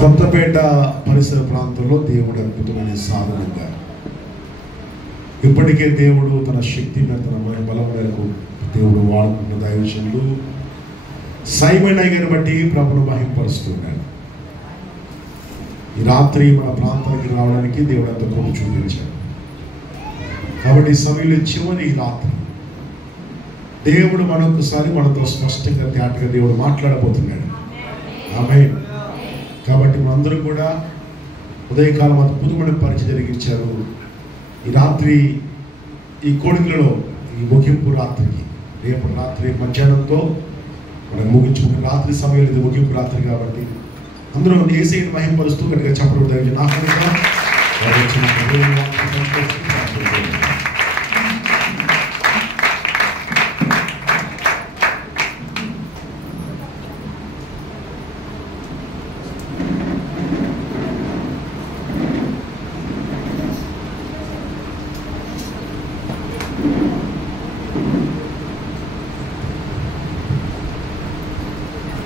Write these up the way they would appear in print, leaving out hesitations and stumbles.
కొత్తపేట పరిసర ప్రాంతంలో దేవుడు అద్భుతమైన సాధనంగా ఇప్పటికే దేవుడు తన శక్తి మీద తన బలం మేరకు దేవుడు వాడుకున్న దైవజనులు సైమన్ అయ్యను బట్టి ప్రభును మహింపరుస్తున్నాడు. ఈ రాత్రి మన ప్రాంతానికి రావడానికి దేవుడు అంత కృప చూపించాడు. కాబట్టి ఈ సమయంలో చివరి రాత్రి దేవుడు మరొకసారి మనతో స్పష్టంగా తేటగా దేవుడు మాట్లాడబోతున్నాడు. ఆమేన్. కాబట్టి మనందరూ కూడా ఉదయకాలం అద్భుతమైన పరిచయం జరిగించారు. ఈ రాత్రి ఈ కోడికలలో ఈ ముగింపు రాత్రికి రేపు రాత్రి మధ్యాహ్నంతో మనం ముగించుకుంటే రాత్రి సమయంలో ఇది ముగింపు రాత్రి కాబట్టి అందరూ యేసయ్యను మహింపరుస్తూ గట్టిగా చెప్పడం జరిగింది.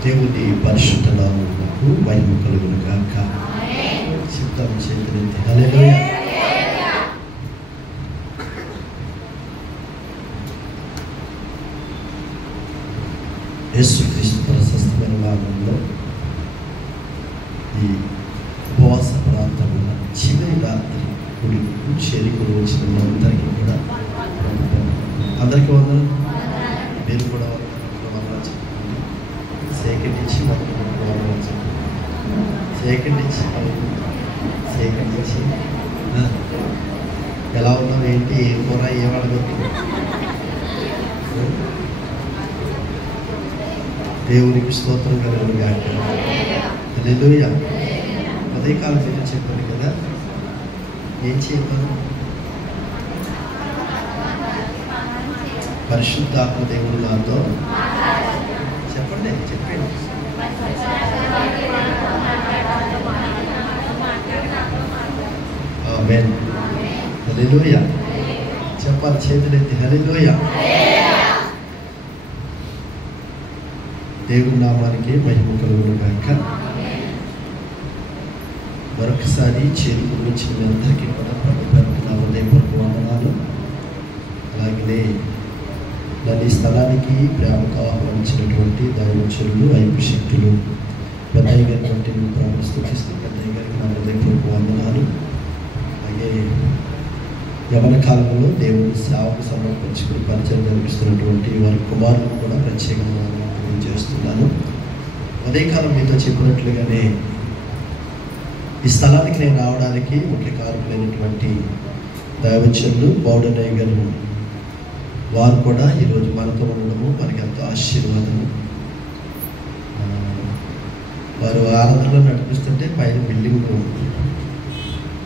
దేవుని పరిశుద్ధ నామమునకు మహిమ కలుగును గాక. సిద్ధం చేతులెత్తి హల్లెలూయా. యేసుక్రీస్తు ప్రశస్తమైన నామములో ఈ ఉపవాస ప్రాంతంలో చివరి రాత్రి గుడికి చేరుకుని వచ్చిన అందరికీ కూడా అందరికీ వందలు. మీరు కూడా సేకరించి ఎలా ఉన్నావు, ఏంటి, ఏం కూర, ఏం అడగదు. దేవునికి స్తోత్రం కలుగును గాక. హల్లెలూయా. ఉదయకాలం మీరు చెప్పాను కదా, ఏం చెప్పాను? పరిశుద్ధాత్మ దేవుడు నాతో చెప్పండి, చెప్పండి. ఆమేన్. హల్లెలూయా. చెప్పాలి చేతులెత్తి హల్లెలూయా. దేవుని నామానికి మహిమ కలుగును గాక. మరొకసారి చేరుకుని వచ్చిన అందరికీ కూడా ప్రభుత్వ ఉదయపూర్వక వందనాలు. అలాగే నన్ను ఈ స్థలానికి ప్రేమకు ఆహ్వానించినటువంటి దైవజనులు అభిషేక్తులు పెద్దయ్య గారి బట్టి స్తుతిస్తూ పెద్దయ్య గారికి నా హృదయపూర్వక వందనాలు. అలాగే యవన కాలంలో దేవుని సేవకు సమర్పించుకుని పరిచయం జరిపిస్తున్నటువంటి వారి కుమారులను కూడా ప్రత్యేకంగా తెలియజేస్తున్నాను. ఉదయకాలం మీతో చెప్పినట్లుగానే ఈ స్థలానికి నేను రావడానికి ముఖ్య కారకులైనటువంటి దైవజనులు బౌడనయ్య గారు వారు కూడా ఈరోజు మనతో ఉండడము మనకి ఎంతో ఆశీర్వాదము. వారు ఆరాధనలో నడిపిస్తుంటే పైన బిల్డింగ్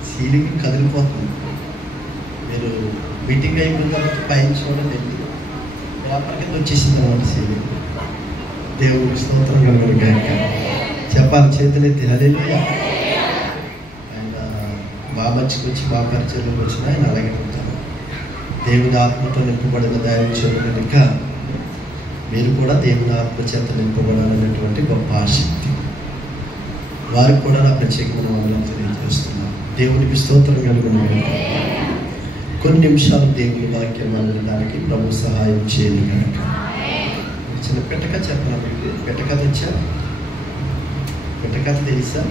సీలింగ్ కదిలిపోతుంది. మీరు మీటింగ్ అయిపోయిన తర్వాత పైన చూడండి, పేపర్ కింద వచ్చేసింది అన్నమాట సీలింగ్. దేవుడికి స్తోత్రం కలుగును గాక. చెప్పాలి చేతులెత్తి హల్లెలూయా. ఆయన మా మంచికి వచ్చి మా పరిచయంలోకి వచ్చిన ఆయన అలాగే ఉంటారు. దేవుని ఆత్మతో నింపబడిన దైవజనులు కనుక మీరు కూడా దేవుని ఆత్మ చేత నింపబడాలనేటువంటి గొప్ప ఆసక్తి. వారికి కూడా నా ప్రత్యేకమైన వందనాలు తెలియజేస్తున్నాను. దేవునికి స్తోత్రం కలుగును. కొన్ని నిమిషాలు దేవుని వాక్యం వినడానికి ప్రభు సహాయం చేయను కనుక చిన్న పెట్టక చెప్పనా మీకు? పెట్టక తెచ్చా? పెట్టకథ తెలుసా?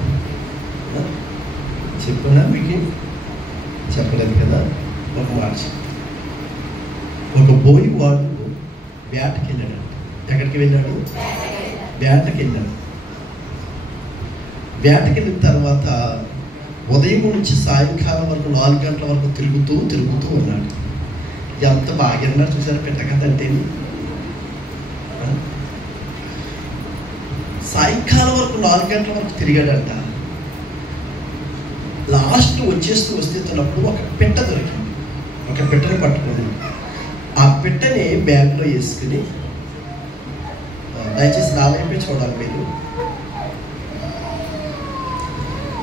చెప్పనా మీకు? చెప్పలేదు కదా. ఒక మాట, ఒక బోయివాడు వేటకి వెళ్ళాడు. ఎక్కడికి వెళ్ళాడు? వేటకి వెళ్ళాడు. వేటకి వెళ్ళిన తర్వాత ఉదయం నుంచి సాయంకాలం వరకు 4 గంటల వరకు తిరుగుతూ ఉన్నాడు. ఎంత బాగా ఉన్నాడు చూసారు పెట్టకథ అంటే. సాయంకాలం వరకు 4 గంటల వరకు తిరిగాడంట. లాస్ట్ వస్తేస్తున్నప్పుడు ఒక పెట్ట దొరికింది. ఒక పెట్టని పట్టుకుంది. ఆ పెట్టని బ్యాగ్లో వేసుకుని, దయచేసి నా వైపే చూడాలి మీరు.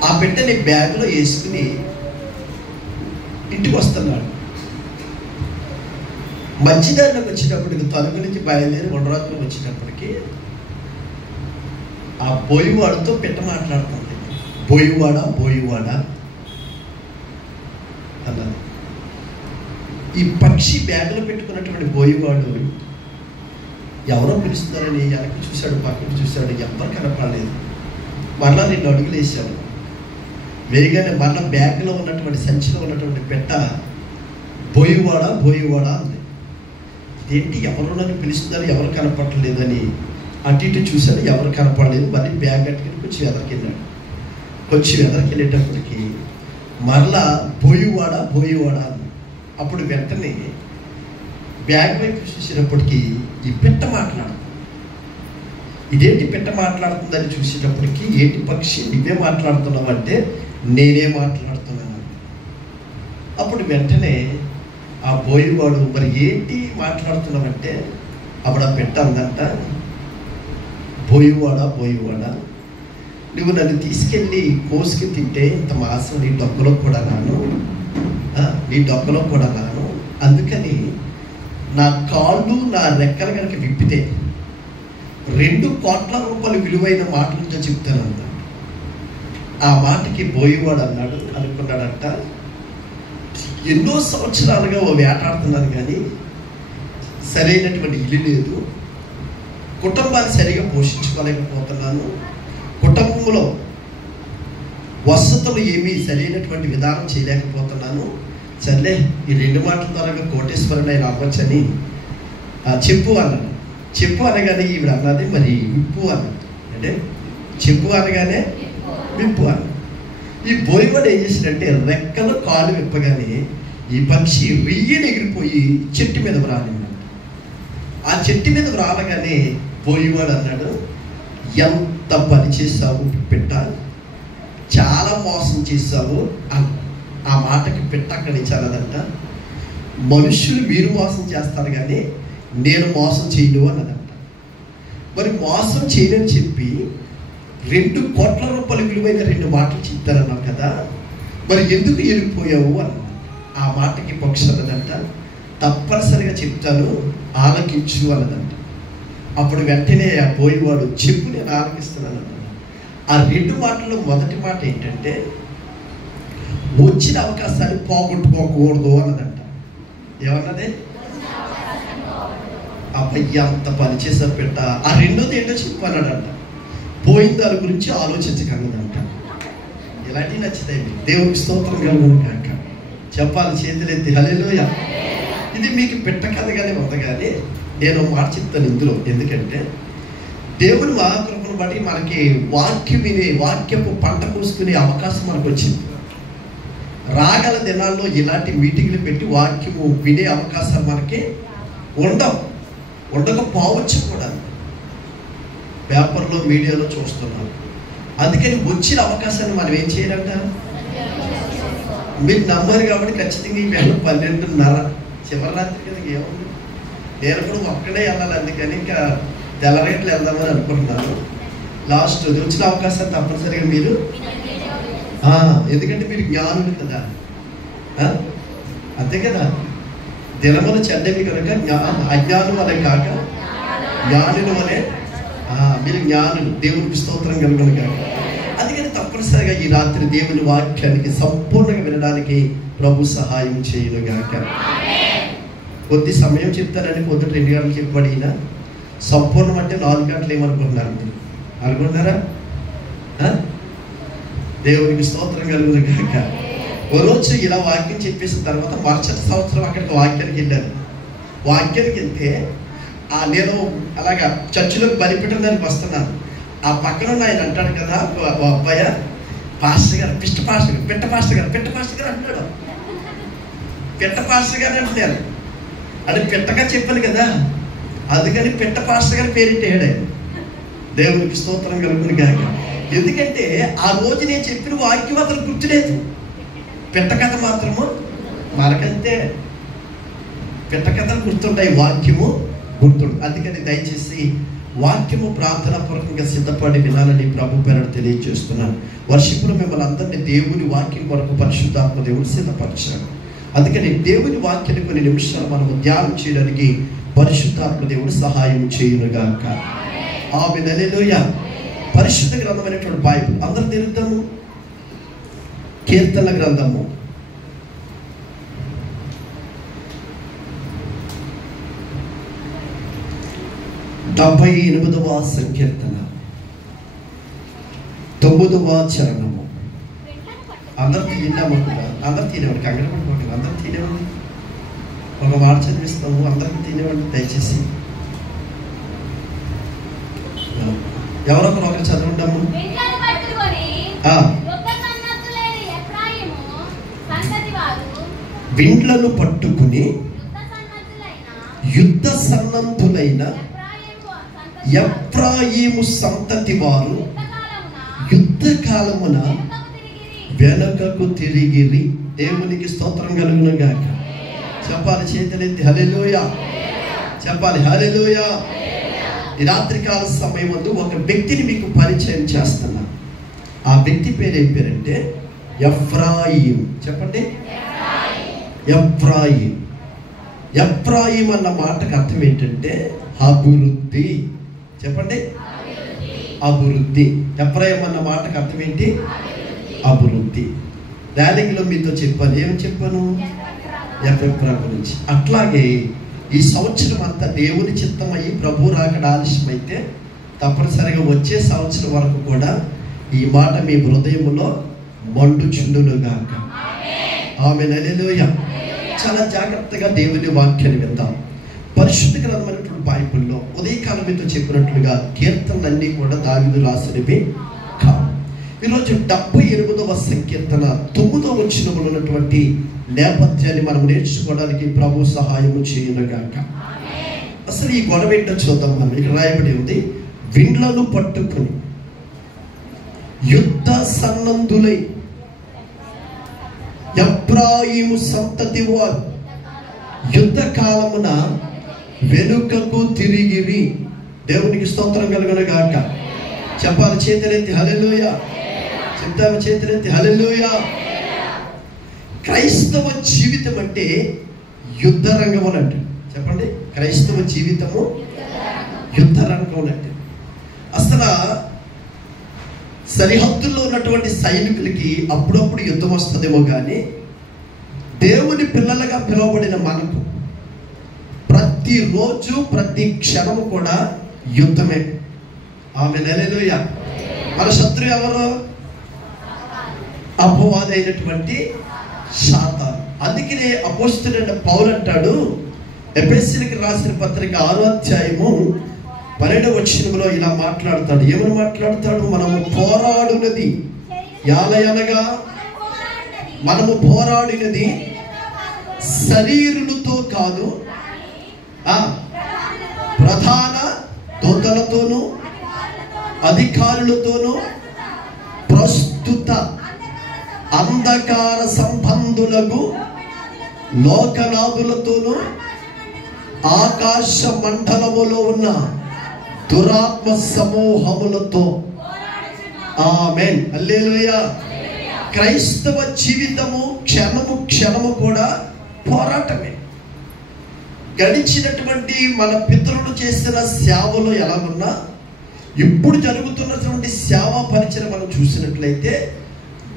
ఆ పెట్టని బ్యాగ్లో వేసుకుని ఇంటికి వస్తున్నాడు. మంచిదారిలోకి వచ్చేటప్పటికి తలుపు నుంచి బయలుదేరి ఉండరాజులోకి వచ్చేటప్పటికి ఆ బోయివాడితో పెట్ట మాట్లాడుతుంది. బోయివాడా బోయివాడా అన్నది. ఈ పక్షి బ్యాగులో పెట్టుకున్నటువంటి బోయివాడు ఎవరో పిలుస్తున్నారని వెనక్కి చూశాడు, పక్కకు చూశాడు, ఎవరు కనపడలేదు. మరలా 2 అడుగులు వేశాడు. వేయగానే మరలా బ్యాగ్లో ఉన్నటువంటి సంచిలో ఉన్నటువంటి పెట్ట బోయివాడా బోయివాడా అంది. ఇదేంటి ఎవరు నన్ను పిలుస్తున్నారు, ఎవరు కనపడలేదు అని అటు ఇటు చూశాడు, ఎవరు కనపడలేదు. మళ్ళీ బ్యాగ్ కట్టుకుని కొంచెం ఎదరికెళ్ళాడు. కొంచెం ఎదరికెళ్ళేటప్పటికి మరలా బోయివాడా బోయివాడా అంది. అప్పుడు వెంటనే బ్యాగ్ వైపు చూసేటప్పటికి ఈ పెట్ట మాట్లాడుతుంది. ఇదేంటి పెట్ట మాట్లాడుతుందని చూసేటప్పటికి, ఏంటి పక్షి నువ్వే మాట్లాడుతున్నావు అంటే, నేనే మాట్లాడుతున్నాను. అప్పుడు వెంటనే ఆ బోయివాడు మరి ఏంటి మాట్లాడుతున్నావంటే, అప్పుడు ఆ పెట్ట అందంట, బోయివాడా బోయివాడా నువ్వు నన్ను తీసుకెళ్ళి కోసుకి తింటే ఇంత మాసం నీ డొక్కలో కూడా రాను, నీ డొక్కలో కూడా రాను. అందుకని నా కాళ్ళు నా రెక్కలు కనుక విప్పితే 2 కోట్ల రూపాయలు విలువైన మాటలతో చెప్తాను అన్నాడు. ఆ మాటకి బోయివాడు అన్నాడు, అనుకున్నాడంట, ఎన్నో సంవత్సరాలుగా ఓ వేటాడుతున్నాను కానీ సరైనటువంటి ఇల్లు లేదు, కుటుంబాన్ని సరిగా పోషించుకోలేకపోతున్నాను, కుటుంబంలో వసతులు ఏమీ సరైనటువంటి విధానం చేయలేకపోతున్నాను. సర్లే ఈ 2 మాటల ద్వారా కోటేశ్వరుడు ఆయన అవ్వచ్చని చెప్పు అన్నాడు. చెప్పు అనగానే ఈవిడ అన్నది మరి విప్పు అన్నది. అంటే చెప్పు అనగానే విప్పు అన్న. ఈ బోయివాడు ఏం చేసినంటే రెక్కలు కాలు విప్పగానే ఈ పక్షి వెయ్యిని ఎగిరిపోయి చెట్టు మీద రాలిందంట. ఆ చెట్టు మీద రాలగానే బోయివాడు అన్నాడు, ఎంత పని చేసావు పెట్ట, చాలా మోసం చేసావు అన్న. ఆ మాటకి పెట్ట అక్కడి నుంచి అన్నదంట, మనుషులు మీరు మోసం చేస్తారు కానీ నేను మోసం చేయను అన్నదంట. మరి మోసం చేయనని చెప్పి 2 కోట్ల రూపాయలు విలువైన 2 మాటలు చెప్తారన్నావు కదా, మరి ఎందుకు వెళ్ళిపోయావు అన్న. ఆ మాటకి పక్షి అన్నదంట, తప్పనిసరిగా చెప్తాను ఆలకించు అన్నదంట. అప్పుడు వెంటనే ఆ బోయివాడు చెప్పు నేను ఆలకిస్తున్నాను అన్నాడు. ఆ 2 మాటల్లో మొదటి మాట ఏంటంటే, వచ్చిన అవకాశాన్ని పోగొట్టుకోకూడదు అన్నదంట. ఏమన్నది? అబ్బాయి అంత పని చేసా పెట్ట. ఆ 2వది ఏంటో చెప్పు అన్నాడంట, పోయిన దాని గురించి ఆలోచించగలదంట. ఇలాంటివి నచ్చుతాయి. దేవునికి స్తోత్రం కలుగును కాక. చెప్పాలి చేతులెత్తి హల్లెలూయా. ఇది మీకు పెట్ట కథగానే ఉంది కానీ నేను మాట చెప్తాను ఇందులో. ఎందుకంటే దేవుని మహాకృపను బట్టి మనకి వాక్యం వినే, వాక్యపు పంట కోసుకునే అవకాశం మనకు వచ్చింది. రాగల దినాల్లో ఇలాంటి మీటింగ్లు పెట్టి వాక్యము వినే అవకాశాలు మనకి ఉండకపోవచ్చు కూడా. పేపర్లో మీడియాలో చూస్తున్నాం. అందుకని వచ్చిన అవకాశాన్ని మనం ఏం చేయాలంట, మీరు నమ్మరు కాబట్టి ఖచ్చితంగా ఈ వేళ 12:30 చివరి రాత్రి కదా ఏముంది, నేను కూడా ఒక్కడే వెళ్ళాలి. అందుకని ఇంకా తెల్లరేట్లు వెళ్దామని అనుకుంటున్నాను. లాస్ట్ వచ్చిన అవకాశాన్ని తప్పనిసరిగా మీరు, ఎందుకంటే మీరు జ్ఞానులు కదా, అంతే కదా. దినములు చెడ్డవి కనుక అజ్ఞానం వలె కాక జ్ఞానుల వలె, మీరు జ్ఞానులు. దేవునికి స్తోత్రం కలుగును కాక. అందుకని తప్పనిసరిగా ఈ రాత్రి దేవుని వాక్యానికి సంపూర్ణంగా వినడానికి ప్రభు సహాయం చేయను గాక. కొద్ది సమయం చెప్తారని పొద్దుట 2 గంటలు చెప్పబడిన సంపూర్ణం అంటే 4 గంటలు ఏమనుకుంటున్నారు మీరు? అనుకుంటున్నారా? దేవునికి స్తోత్రం కలుగును గాక. ఓ రోజు ఇలా వాక్యం చెప్పేసిన తర్వాత మరుసటి సంవత్సరం అక్కడికి వాక్యానికి వెళ్ళాను. వాక్యానికి వెళ్తే నేను అలాగా చర్చిలోకి బలిపెట్టడానికి వస్తున్నాను. ఆ పక్కన ఆయన అంటాడు కదా, అబ్బాయి పాస్టర్ గారు, పిట్ట పాస్టర్ గారు, పెట్ట పాస్టర్ గారు, పెట్ట పాస్టర్ గారు అంటాడు. పెట్ట పాస్టర్ గారు అంటున్నారు. అది పెట్టగా చెప్పాను కదా, అందుకని పెట్ట పాస్టర్ గారి పేరెట్టాడు ఆయన. దేవునికి స్తోత్రం కలుగును గాక. ఎందుకంటే ఆ రోజు నేను చెప్పిన వాక్యం అతను గుర్తులేదు. పెట్ట కథ మాత్రము మనకంతే. పెట్ట కథలు గుర్తుంటాయి, వాక్యము గుర్తుండు. అందుకని దయచేసి వాక్యము ప్రార్థన పూర్వకంగా సిద్ధపడి వినాలని ప్రభు పేరట తెలియజేస్తున్నాను. వర్షిపులో మిమ్మల్ని అందరినీ దేవుని వాక్యం కొరకు పరిశుద్ధాత్మ దేవుడు సిద్ధపరిచాడు. అందుకని దేవుని వాక్యాన్ని కొన్ని నిమిషాలు మనము ధ్యానం చేయడానికి పరిశుద్ధాత్మ దేవుడు సహాయం చేయునుగాక. ఆమేన్ హల్లెలూయా. పరిశుద్ధ గ్రంథమైనటువంటి బైబిల్ అందరూ తెరుద్దాము. కీర్తన గ్రంథము 78వ సంకీర్తన 9వ చరణము. అందరు తినేవాడు, అందరు తినేవాడు, కంగారు పడిపోండి, అందరు తినేవాడు. ఒక మాట చదివిస్తాము, అందరికి తినేవాడు. దయచేసి ఎవరొకరు ఒకరు చదవండాము. విండ్లను పట్టుకుని యుద్ధ సన్నద్ధులైన ఎఫ్రాయిము సంతతి వారు యుద్ధ కాలమున వెనకకు తిరిగిరి. దేవునికి స్తోత్రం కలుగును గాక. చెప్పాలి చేతులెత్తి హల్లెలూయా, చెప్పాలి హల్లెలూయా. ఈ రాత్రికాల సమయం ముందు ఒక వ్యక్తిని మీకు పరిచయం చేస్తున్నా. ఆ వ్యక్తి పేరు ఏం పేరంటే ఎఫ్రాయిం. చెప్పండి, ఎఫ్రాయిం. ఎఫ్రాయిం అన్న మాటకు అర్థం ఏంటంటే అభివృద్ధి. చెప్పండి, అభివృద్ధి. ఎఫ్రాయిం అన్న మాటకు అర్థం ఏంటి? అభివృద్ధి. ర్యాలీలో మీతో చెప్పాను. ఏం చెప్పాను? ఎఫ్రాయిం గురించి. అట్లాగే ఈ సంవత్సరం అంతా దేవుని చిత్తమయ్యి ప్రభు రాకడ ఆలస్యమైతే తప్పనిసరిగా వచ్చే సంవత్సరం వరకు కూడా ఈ మాట మీ హృదయంలో మండుచుండునుగాక. ఆమేన్, హల్లెలూయా. చాలా జాగ్రత్తగా దేవుని వాక్యాన్ని విందాం. పరిశుద్ధ గ్రంథమైనటువంటి బైబిల్లో ఉదయకాలం మీతో చెప్పినట్లుగా కీర్తనలన్నీ కూడా దావీదు రాసినవి కావు. ఈరోజు 78వ సంకీర్తన 9వ వచనంలో ఉన్నటువంటి నేపథ్యాన్ని మనం నేర్చుకోవడానికి ప్రభు సహాయము చేయునుగాక. అసలు ఈ గొడవ ఏంటో చూద్దాం. మనం ఇక్కడ రాయబడి ఉంది, విండ్లను పట్టుకుని యుద్ధ సన్నద్ధులై ఎఫ్రాయిము సంతతి వారు యుద్ధ కాలమున వెనుకకు తిరిగిరి. దేవునికి స్తోత్రం కలుగునుగాక. చెప్పాలి చేతులెత్తి హల్లెలూయా, చెప్తాము చేతులెత్తి హల్లెలూయా. క్రైస్తవ జీవితం అంటే యుద్ధ రంగం అన్నట్టు. చెప్పండి, క్రైస్తవ జీవితము యుద్ధ రంగం అన్నట్టు. అసలు సరిహద్దుల్లో ఉన్నటువంటి సైనికులకి అప్పుడప్పుడు యుద్ధం వస్తుందేమో కానీ దేవుని పిల్లలుగా పిలువబడిన మనకు ప్రతిరోజు ప్రతి క్షణము కూడా యుద్ధమే. ఆమేన్, హల్లెలూయా. మన శత్రువు ఎవరు? అపవాదైనటువంటి సాతాను. అందుకనే అపోస్తలుడైన పౌలు అంటాడు, ఎఫెసీయులకు రాసిన పత్రిక 6వ అధ్యాయము 12వ వచనంలో ఇలా మాట్లాడతాడు. ఏమని మాట్లాడతాడు? మనము పోరాడునది యాలయనగా మనము పోరాడినది శరీరులతో కాదు, ప్రధాన దూతలతోనూ అధికారులతోనూ ప్రస్తుత అంధకార సంబంధులకు లోకనాథులతోనూ ఆకాశ మండలములో ఉన్న దురాత్మ సమూహములతో. ఆమేన్, హల్లెలూయా. క్రైస్తవ జీవితము క్షణము క్షణము కూడా పోరాటమే. గడిచినటువంటి మన పితరులు చేసిన సేవలు ఎలాగున్నా ఇప్పుడు జరుగుతున్నటువంటి సేవా పరిచయం మనం చూసినట్లయితే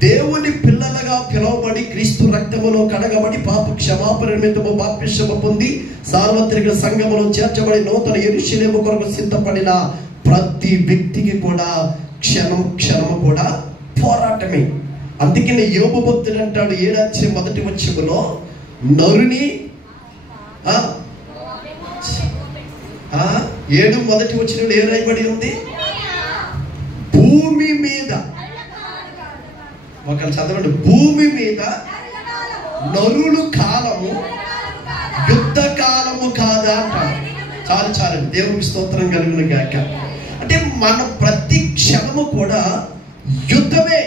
దేవుని పిల్లలుగా పిలువబడి క్రీస్తు రక్తములో కడగబడి పాప క్షమాపణ నిమిత్తము బాప్తిస్మము పొంది సార్వత్రిక సంఘములో చేర్చబడి నూతన యెరూషలేము కొరకు సిద్ధపడిన ప్రతి వ్యక్తికి కూడా క్షణము క్షణము కూడా పోరాటమే. అందుకనే యోబు భక్తుడు అంటాడు 7వ మొదటి వచనములో, నరుని 7 మొదటి వచనంలో ఏం రాయబడి ఉంది? భూమి మీద, ఒకళ్ళు చదవండి, భూమి మీద నరులు కాలము యుద్ధ కాలము కాదా అంటారు. చాలు చాలు, దేవునికి స్తోత్రం కలుగును గాక. అంటే మన ప్రతి క్షణము కూడా యుద్ధమే.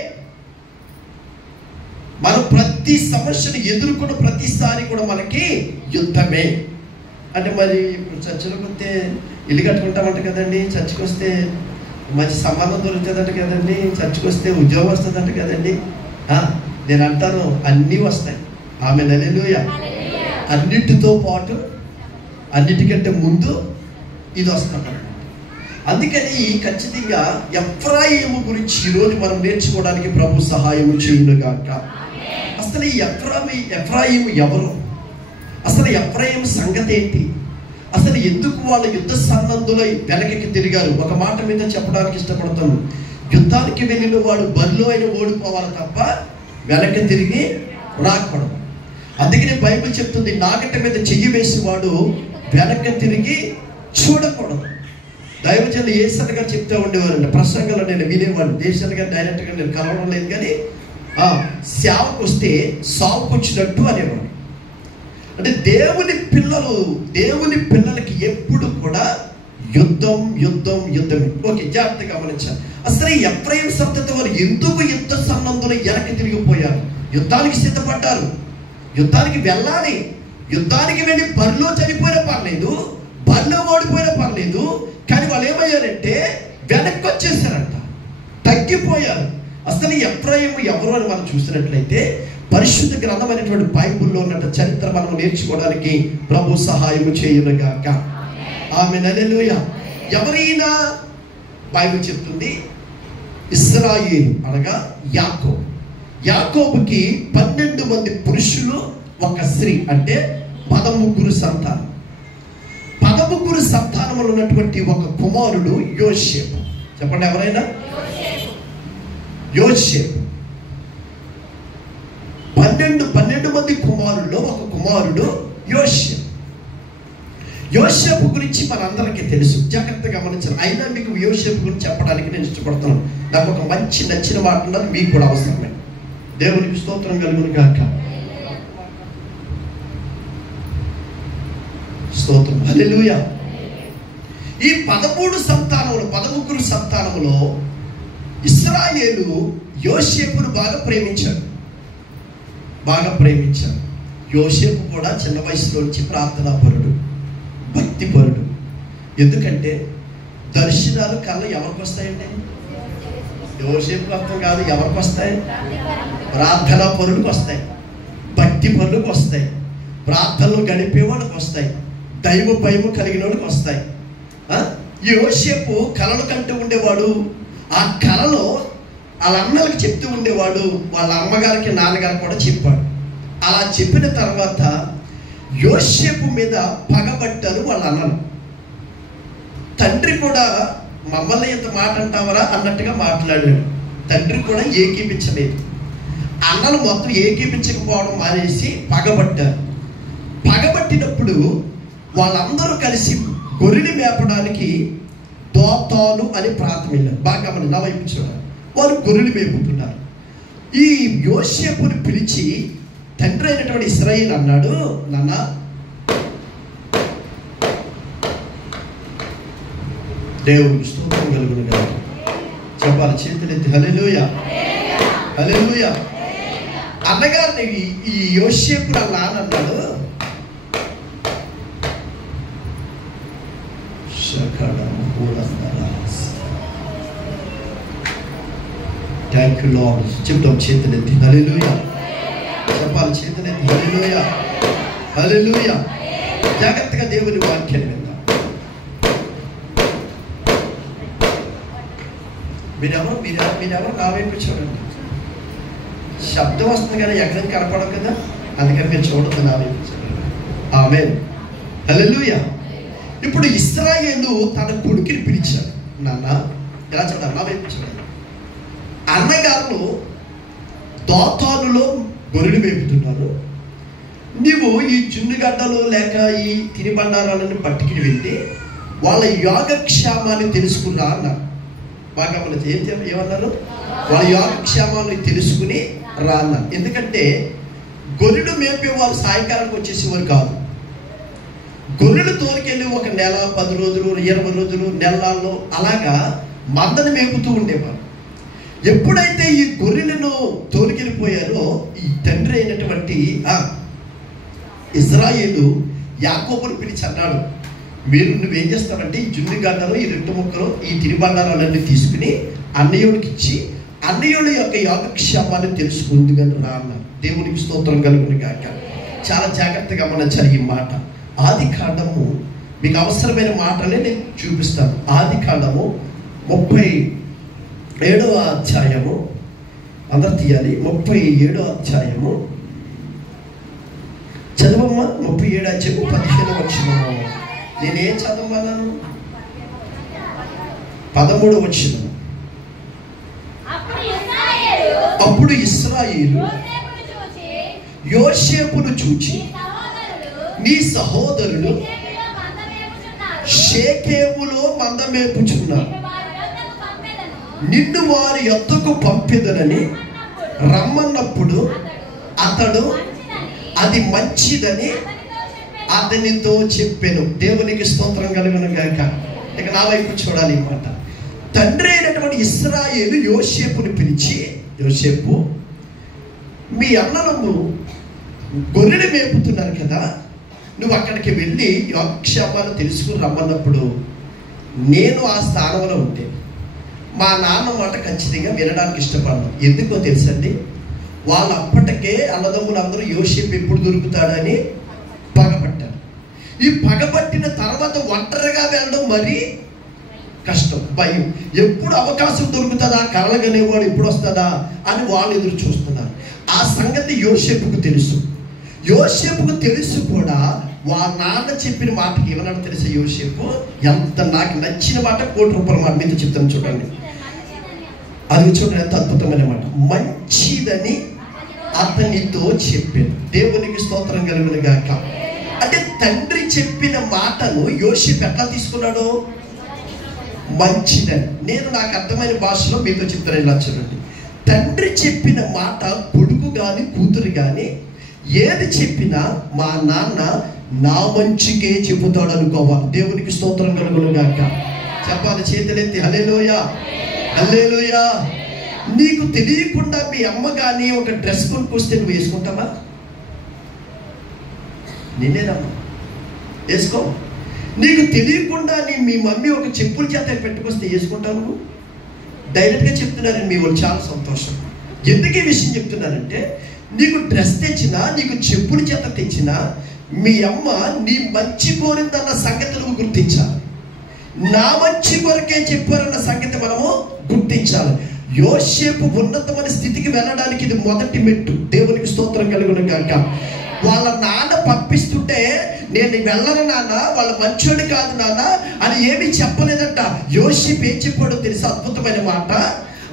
మనం ప్రతి సమస్యను ఎదుర్కొన్న ప్రతిసారి కూడా మనకి యుద్ధమే. అంటే మరి ఇప్పుడు చర్చలకు వస్తే ఇల్లు కట్టుకుంటామంట కదండి, చర్చకు వస్తే మంచి సంబంధం దొరుకుతుందంట కదండి, చర్చకు వస్తే ఉద్యోగం వస్తుందంట కదండి. నేను అంటాను, అన్నీ వస్తాయి. ఆమేన్, హల్లెలూయా. అన్నిటితో పాటు, అన్నిటికంటే ముందు ఇది వస్తుంది. అందుకని ఖచ్చితంగా ఎఫ్రాయిము గురించి ఈరోజు మనం నేర్చుకోవడానికి ప్రభు సహాయం చేయునుగాక. అసలు ఈ ఎఫ్రాయిము ఎవరు? అసలు ఎఫ్రాయిము సంగతి ఏంటి? అసలు ఎందుకు వాళ్ళు యుద్ధ సన్నద్ధులై వెనక్కి తిరిగారు? ఒక మాట మీద చెప్పడానికి ఇష్టపడతాను. యుద్ధానికి వెళ్ళిన వాడు బరిలో అయిన ఓడిపోవాలి తప్ప వెనక్కి తిరిగి రాకూడదు. అందుకని బైబిల్ చెప్తుంది, నాగటి మీద చెయ్యి వేసి వాడు వెనక్కి తిరిగి చూడకూడదు. దైవజనులు ఏసన్ గారు చెప్తూ ఉండేవారండి ప్రసంగంలో, నేను వినేవాడిని. దేశాలు గారు డైరెక్ట్గా నేను కలవడం లేదు, కానీ సేవకు వస్తే సావుకు వచ్చినట్టు అనేవాడు. అంటే దేవుని పిల్లలకి ఎప్పుడు కూడా యుద్ధం యుద్ధం యుద్ధమే. ఓకే, జాగ్రత్తగా గమనించాలి. అసలు ఈ ఎఫ్రాయిము సంతతి వారు ఎందుకు యుద్ధ సన్నద్ధులు వెనక్కి తిరిగిపోయారు? యుద్ధానికి సిద్ధపడ్డారు, యుద్ధానికి వెళ్ళాలి. యుద్ధానికి వెళ్ళి బరిలో చనిపోయినా పర్లేదు, బరిలో ఓడిపోయినా పర్లేదు, కానీ వాళ్ళు ఏమయ్యారంటే వెనక్కి వచ్చేసారంట, తగ్గిపోయారు. అసలు ఈ ఎఫ్రాయిము ఎవరు అని మనం చూసినట్లయితే పరిశుద్ధ గ్రంథమైనటువంటి బైబిల్లో ఉన్న చరిత్ర మనం నేర్చుకోవడానికి ప్రభు సహాయం చేయునుగాక. ఆమేన్, హల్లెలూయా. ఎవరైనా బైబిల్ చెప్తుంది ఇశ్రాయేలు అనగా యాకోబుకి 12 మంది పురుషులు, ఒక స్త్రీ, అంటే 13 సంతానం. 13 సంతానములు ఉన్నటువంటి ఒక కుమారుడు యోసేపు. చెప్పండి ఎవరైనా. యోసేపు 12 మంది కుమారుల్లో ఒక కుమారుడు యోసేపు. యోసేపు గురించి మనందరికీ తెలుసు, జాగ్రత్తగా గమనించాలి. అయినా మీకు యోసేపు గురించి చెప్పడానికి నేను ఇష్టపడుతున్నాను. నాకు ఒక మంచి నచ్చిన మాట ఉన్నది, మీకు కూడా అవసరమే. దేవునికి స్తోత్రం కలుగును గాక. స్తోత్రం, హల్లెలూయా. ఈ 13 సంతానములో ఇశ్రాయేలు యోసేపును బాగా ప్రేమించారు. యోసేపు కూడా చిన్న వయసులో నుంచి ప్రార్థనాపరుడు, భక్తిపరుడు. ఎందుకంటే దర్శనాలు కళ్ళ ఎవరికి వస్తాయండి? యోసేపుకు అర్థం కాదు, ఎవరికి వస్తాయి? ప్రార్థనా పరులకు వస్తాయి, భక్తి పరులకు వస్తాయి, ప్రార్థనలు గడిపే వాళ్ళకి వస్తాయి, దైవ భయము కలిగిన వాళ్ళకి వస్తాయి. యోసేపు కళలు కంటూ ఉండేవాడు. ఆ కళలో వాళ్ళ అన్నలకు చెప్తూ ఉండేవాడు, వాళ్ళ అమ్మగారికి నాన్నగారికి కూడా చెప్పాడు. అలా చెప్పిన తర్వాత యోసేపు మీద పగబట్టారు వాళ్ళ అన్నలు. తండ్రి కూడా మమ్మల్ని ఇంత మాట అంటావరా అన్నట్టుగా మాట్లాడాడు. తండ్రి కూడా ఏకీపించలేదు. అన్నలు మొత్తం ఏకీపించకపోవడం మానేసి పగబట్టారు. పగబట్టినప్పుడు వాళ్ళందరూ కలిసి గొర్రెలు మేపడానికి దోతాను అని ప్రాంతం వెళ్ళారు. బాగా మన నా వైపు చూడాలి. వారు గొర్రెలు మేపుతున్నారు. ఈ యోసేపుని పిలిచి తండ్రి అయినటువంటి ఇశ్రాయేలు అన్నాడు, నాన్న దేవునికి స్తోత్రం కలుగును గాక. చెప్పాలి, చేతులెత్తి హల్లెలూయా, హల్లెలూయా. అన్నగారిని ఈ యోసేపు నాన్న అన్నాడు, థ్యాంక్ యూ లార్డ్. చెప్తాం, చేతులెత్తి హల్లెలూయా. చెప్పాలి, చేతులెత్తి హల్లెలూయా, హల్లెలూయా. జాగ్రత్తగా దేవుని వాక్యాన్ని విందాం. మీరెవరు నా వైపు చూడండి. శబ్దం వస్తుంది కానీ ఎక్కడికి కనపడదు కదా, అందుకని మీరు చూడద్దు, నా వైపు చూడండి. ఆమేన్, హల్లెలూయా. ఇప్పుడు ఇశ్రాయేలు తన కొడుకుని పిలిచాడు, నాన్న ఎలా చూడాలి, నా వైపు చూడండి. అన్నగారు దోతానులో గొర్రెలు మేపుతున్నారు, నీవు ఈ చున్నుగడ్డలు లేక ఈ తినుబండారాలను పట్టుకుని వెళ్ళి వాళ్ళ యోగక్షేమాన్ని తెలుసుకున్నా అన్నారు. బాగా ఏమన్నారు? వాళ్ళ యోగక్షేమాన్ని తెలుసుకుని రా అన్నారు. ఎందుకంటే గొర్రెలు మేపే వాళ్ళు సాయంకాలానికి వచ్చేసేవారు కాదు. గొర్రెలు తోలికెళ్ళి ఒక నెల, 10 రోజులు, 20 రోజులు, నెలల్లో అలాగా మందని మేపుతూ ఉండేవారు. ఎప్పుడైతే ఈ గొర్రెలను తోలికెళ్ళిపోయారో ఈ తండ్రి అయినటువంటి ఇశ్రాయేలు యాకోబును పిలిచి అన్నాడు, నువ్వేం చేస్తావంటే ఈ జున్ను గడ్డలు, ఈ రొట్టె ముక్కలు, ఈ తినుబండారాలన్నీ తీసుకుని అన్నయ్యుడికి ఇచ్చి అన్నయ్యుడి యొక్క యోగక్షేమాన్ని తెలుసుకుంది కానీ రా అన్నారు. దేవునికి స్తోత్రం కలుగును గాక. చాలా జాగ్రత్తగా గమనించాలి ఈ మాట. ఆది కాండము మీకు అవసరమైన మాటలే నేను చూపిస్తాను. ఆదికాండము 37వ అధ్యాయము, అందరు తీయాలి. 37వ అధ్యాయము చదవమ్మ. 37 అధ్యాయము 15 వచనము. నేనేం చదవమన్నాను? 13 వచనం. అప్పుడు ఇశ్రాయేలు యోసేపును చూచి, నీ సహోదరులు షేకెములో మందమేపుచున్నారు, నిన్ను వారి యొద్దకు పంపెదనని రమ్మన్నప్పుడు అతడు అది మంచిదని అతనితో చెప్పాను. దేవునికి స్తోత్రం కలుగును గాక. ఇక నా వైపు చూడాలి ఈ మాట. తండ్రి అయినటువంటి ఇశ్రాయేలు యోసేపుని పిలిచి, యోసేపు, మీ అన్నలు గొర్రెలు మేపుతున్నారు కదా, నువ్వు అక్కడికి వెళ్ళి యోగక్షేమాలు తెలుసుకుని రమ్మన్నప్పుడు నేను ఆ స్థానంలో ఉంటే మా నాన్న మాట ఖచ్చితంగా వినడానికి ఇష్టపడను. ఎందుకో తెలుసండి, వాళ్ళు అప్పటికే అన్నదమ్ములు అందరూ యోసేపు ఎప్పుడు దొరుకుతాడని పగపట్టారు. ఈ పగపట్టిన తర్వాత ఒంటరిగా వెళ్ళడం మరీ కష్టం, భయం. ఎప్పుడు అవకాశం దొరుకుతుందా, కలగనేవాడు ఎప్పుడు వస్తుందా అని వాళ్ళు ఎదురు చూస్తున్నారు. ఆ సంగతి యోసేపుకు తెలుసు. యోసేపుకు తెలుసు కూడా. వాళ్ళ నాన్న చెప్పిన మాటకి ఏమన్నా తెలుసా యోసేపు? ఎంత నాకు నచ్చిన మాట, ₹1,00,00,000 మాట మీతో చెప్తాను చూడండి. అది చూడండి, ఎంత అద్భుతమైన మాట. మంచిదని అతనితో చెప్పాను. దేవునికి స్తోత్రం కలుగును గాక. అంటే తండ్రి చెప్పిన మాటను యోసేపు ఎట్లా తీసుకున్నాడు? మంచిదని. నేను నాకు అర్థమైన భాషలో మీతో చెప్తాను. ఇలా చూడండి, తండ్రి చెప్పిన మాట కొడుకు కానీ కూతురు కానీ ఏది చెప్పినా మా నాన్న నా మంచికే చెబుతాడు అనుకోవాలి. దేవునికి స్తోత్రం కలుగును గాక. చెప్పాలి చేతులెత్తి హల్లెలూయా, హల్లెలూయా. నీకు తెలియకుండా మీ అమ్మ కానీ ఒక డ్రెస్ కొనుక్కొస్తే నువ్వు వేసుకుంటావా? నిన్నేనమ్మా వేసుకో. నీకు తెలియకుండా మీ మమ్మీ ఒక చెప్పుల చేత పెట్టుకొస్తే వేసుకుంటావు నువ్వు? డైరెక్ట్గా చెప్తున్నారని మీ వాళ్ళు చాలా సంతోషం. ఎందుకు ఈ విషయం చెప్తున్నానంటే, నీకు డ్రెస్ తెచ్చినా, నీకు చెప్పుల చేత తెచ్చినా మీ అమ్మ నీ మంచి కోరిందన్న సంగతి నువ్వు గుర్తించాలి. నా మంచి కొరకే చెప్పారన్న సంగతి మనము గుర్తించాలి. యోసేపు ఉన్నతమైన స్థితికి వెళ్ళడానికి ఇది మొదటి మెట్టు. దేవునికి స్తోత్రం కలుగును గాక. వాళ్ళ నాన్న పంపిస్తుంటే నేను వెళ్ళను నాన్న, వాళ్ళ మంచోడు కాదు నాన్న అని ఏమీ చెప్పలేదంట. యోసేపు ఏం చెప్పాడో తెలుసా? అద్భుతమైన మాట.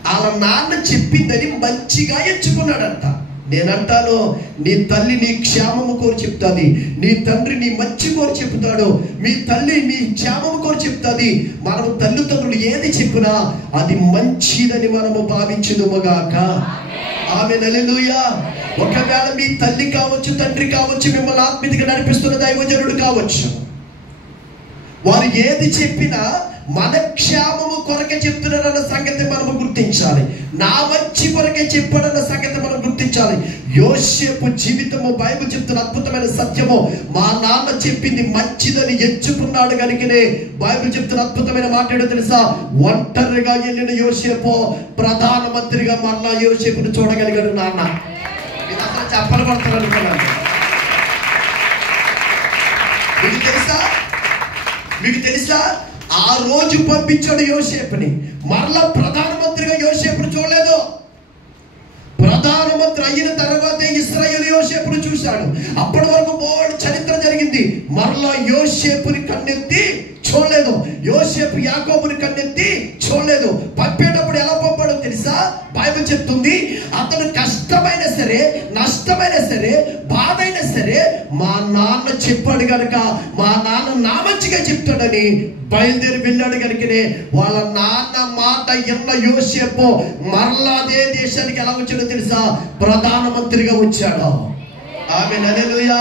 వాళ్ళ నాన్న చెప్పిందని మంచిగా ఎంచుకున్నాడంట. నేనంటాను, నీ తల్లి నీ క్షేమము కోరి చెప్తాది, నీ తండ్రి నీ మంచి కోరి చెప్తాడు, మీ తల్లి నీ క్షేమము కోరి చెప్తాది. మనము తల్లిదండ్రులు ఏది చెప్పినా అది మంచిదని మనము భావించుదుముగాక. ఆమేన్, హల్లెలూయా. ఒకవేళ మీ తల్లి కావచ్చు, తండ్రి కావచ్చు, మిమ్మల్ని ఆత్మీయంగా నడిపిస్తున్న దైవజనుడు కావచ్చు, వారు ఏది చెప్పినా మన క్షేమము కొరకే చెప్తున్నారన్న సంగతి మనము గుర్తించాలి. నా మంచి కొరకే చెప్పాడన్న సంగతి మనం గుర్తించాలి. యోసేపు జీవితము బైబిల్ చెప్తున్న అద్భుతమైన సత్యము. మా నాన్న చెప్పింది మంచిదని ఎంచుకున్నాడు కనుకనే బైబిల్ చెప్తున్న అద్భుతమైన మాట ఏంటో తెలుసా? ఒంటరిగా వెళ్ళిన యోసేపు ప్రధానమంత్రిగా మరలా యోసేపును చూడగలిగాడు నాన్న. ఇది అసలు చెప్పబడతారు అనుకున్నాను. మీకు తెలుసా ఆ రోజు పంపించాడు యోసేపుని. మరలా ప్రధానమంత్రిగా యోసేపును చూడలేదు. ప్రధానమంత్రి అయిన తర్వాతే ఇశ్రాయేలు యోసేపును చూశాడు. అప్పటి వరకు బోల్డ్ చరిత్ర జరిగింది. మరలా యోసేపుని కన్నెత్తి చూడలేదు. యోసేపు యాకోబుని కన్నెత్తి చూడలేదు. పంపేటప్పుడు ఎలా పంపాడో తెలుసా? బైబిల్ చెప్తుంది, అతను కష్టమైనా సరే, నష్టమైనా సరే, బాధ అయినా సరే మా నాన్న చెప్పాడు కనుక మా నాన్న నా మంచిగా చెప్తాడని బయలుదేరి వెళ్ళాడు కనుకనే వాళ్ళ నాన్న మాట ఎన్న యోసేపు మరలా అదే దేశానికి ఎలా వచ్చాడో తెలుసా? ప్రధానమంత్రిగా వచ్చాడు. ఆమేన్, హల్లెలూయా.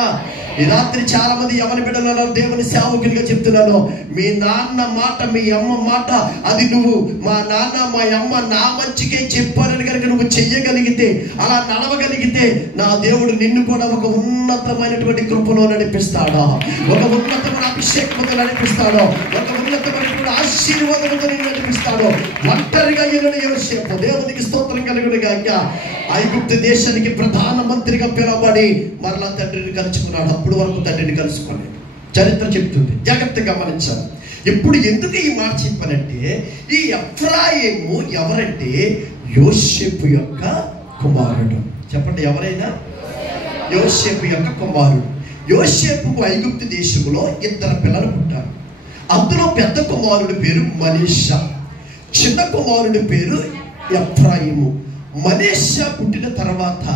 ఈ రాత్రి చాలా మంది ఎవరి బిడ్డలలో దేవుని సేవకునిగా చెప్తున్నాను, మీ నాన్న మాట, మీ అమ్మ మాట, అది నువ్వు మా నాన్న మా అమ్మ నా మంచికే చెప్పారని కనుక నువ్వు చెయ్యగలిగితే, అలా నడవగలిగితే, నా దేవుడు నిన్ను కూడా ఒక ఉన్నతమైనటువంటి కృపలో నడిపిస్తాడు, ఒక ఉన్నతమైన అభిషేకంతో నడిపిస్తాడు, ఒక ఉన్నతమైనటువంటి ఆశీర్వాదంతో నడిపిస్తాడు. ఒంటరిగా వెళ్ళిన యోసేపు, దేవునికి స్తోత్రం కలుగును గాక, ఐగుప్తు దేశానికి ప్రధానమంత్రిగా పిలవబడి మరలా తండ్రిని కలుసుకున్నాడు. అప్పుడు వరకు తండ్రిని కలుసుకోలేదు. చరిత్ర చెప్తుంది, జాగ్రత్తగా గమనించాలి. ఇప్పుడు ఎందుకు ఈ మాట చెప్పానంటే, ఈ ఎఫ్రాయిము ఎవరంటే యోసేపు యొక్క కుమారుడు. చెప్పండి, ఎవరైనా యోసేపు యొక్క కుమారుడు. యోసేపుకు ఐగుప్తు దేశంలో 2 పిల్లలు పుట్టారు. అందులో పెద్ద కుమారుడి పేరు మనీషా, చిన్న కుమారుడి పేరు ఎఫ్రాయిము. మనీషా పుట్టిన తర్వాత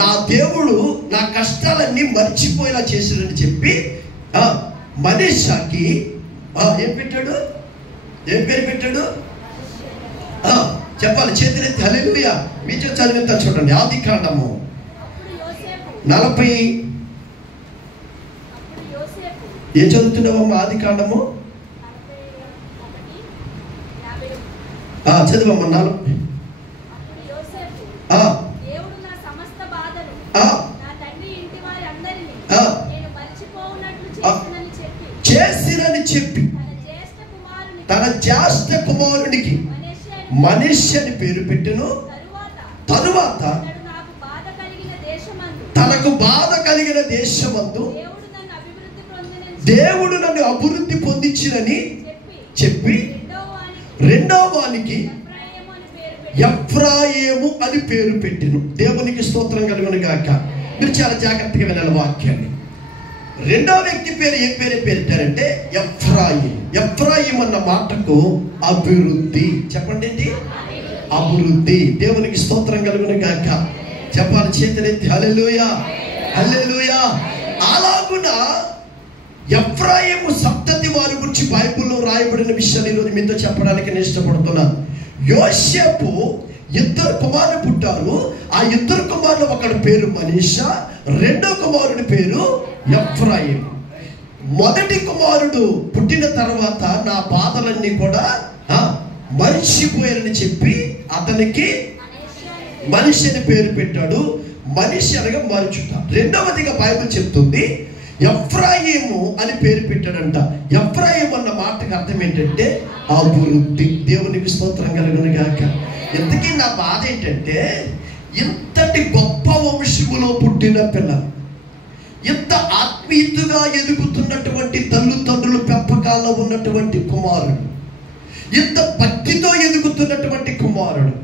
నా దేవుడు నా కష్టాలన్నీ మర్చిపోయేలా చేశాడని చెప్పి మనీషాకి ఏం పెట్టాడు? ఏం పేరు పెట్టాడు? చెప్పాలి, చేతులెత్తి హల్లెలూయా. మీతో చదివింతా చూడండి. ఆదికాండము 40. ఏం చదువుతున్నావమ్మా? ఆదికాండము చదివమ్మా. 40. చేసినని చెప్పి తన జ్యేష్ఠ కుమారునికి మనీష్ అని పేరు పెట్టెను. తరువాత తనకు బాధ కలిగిన దేశమందు దేవుడు నన్ను అభివృద్ధి పొందించినని చెప్పి రెండవ వానికి ఎఫ్రాయిము అని పేరు పెట్టెను. దేవునికి స్తోత్రం కలుగును గాక. మీరు చాలా జాగ్రత్తగా వినాలి వాక్యాన్ని. రెండవ వ్యక్తి పేరు ఏం పేరు పెట్టారంటే ఎఫ్రాయిం. ఎఫ్రాయిం అన్న మాటకు అభివృద్ధి. చెప్పండి ఏంటి? అభివృద్ధి. దేవునికి స్తోత్రం కలుగును గాక. చెప్పాలి, చేతులెత్తి హల్లెలూయా, హల్లెలూయా. అలాగున ఎఫ్రాయిము సంతతి వారి గురించి బైబిల్లో రాయబడిన విషయాలు ఈరోజు మీతో చెప్పడానికి నేను ఇష్టపడుతున్నాను. యోసేపు 2 కుమారులు పుట్టారు. ఆ 2 కుమారులు ఒకడి పేరు మనీషా, రెండో కుమారుడి పేరు ఎఫ్రాయిం. మొదటి కుమారుడు పుట్టిన తర్వాత నా బాధలన్నీ కూడా మర్చిపోయారని చెప్పి అతనికి మనిషి అని పేరు పెట్టాడు. మనిషి అనగా మరుచుట. రెండవదిగా బైబిల్ చెప్తుంది ఎఫ్రాయిము అని పేరు పెట్టాడంట. ఎఫ్రాయిం అన్న మాటకు అర్థం ఏంటంటే అభివృద్ధి. దేవునికి స్తోత్రం కలుగును గాక. ఇంతకీ నా బాధ ఏంటంటే, ఇంతటి గొప్ప వంశములో పుట్టిన పిల్లలు, ఇంత ఆత్మీయతగా ఎదుగుతున్నటువంటి తల్లిదండ్రులు పెంపకాల్లో ఉన్నటువంటి కుమారుడు, ఇంత భక్తితో ఎదుగుతున్నటువంటి కుమారుడు,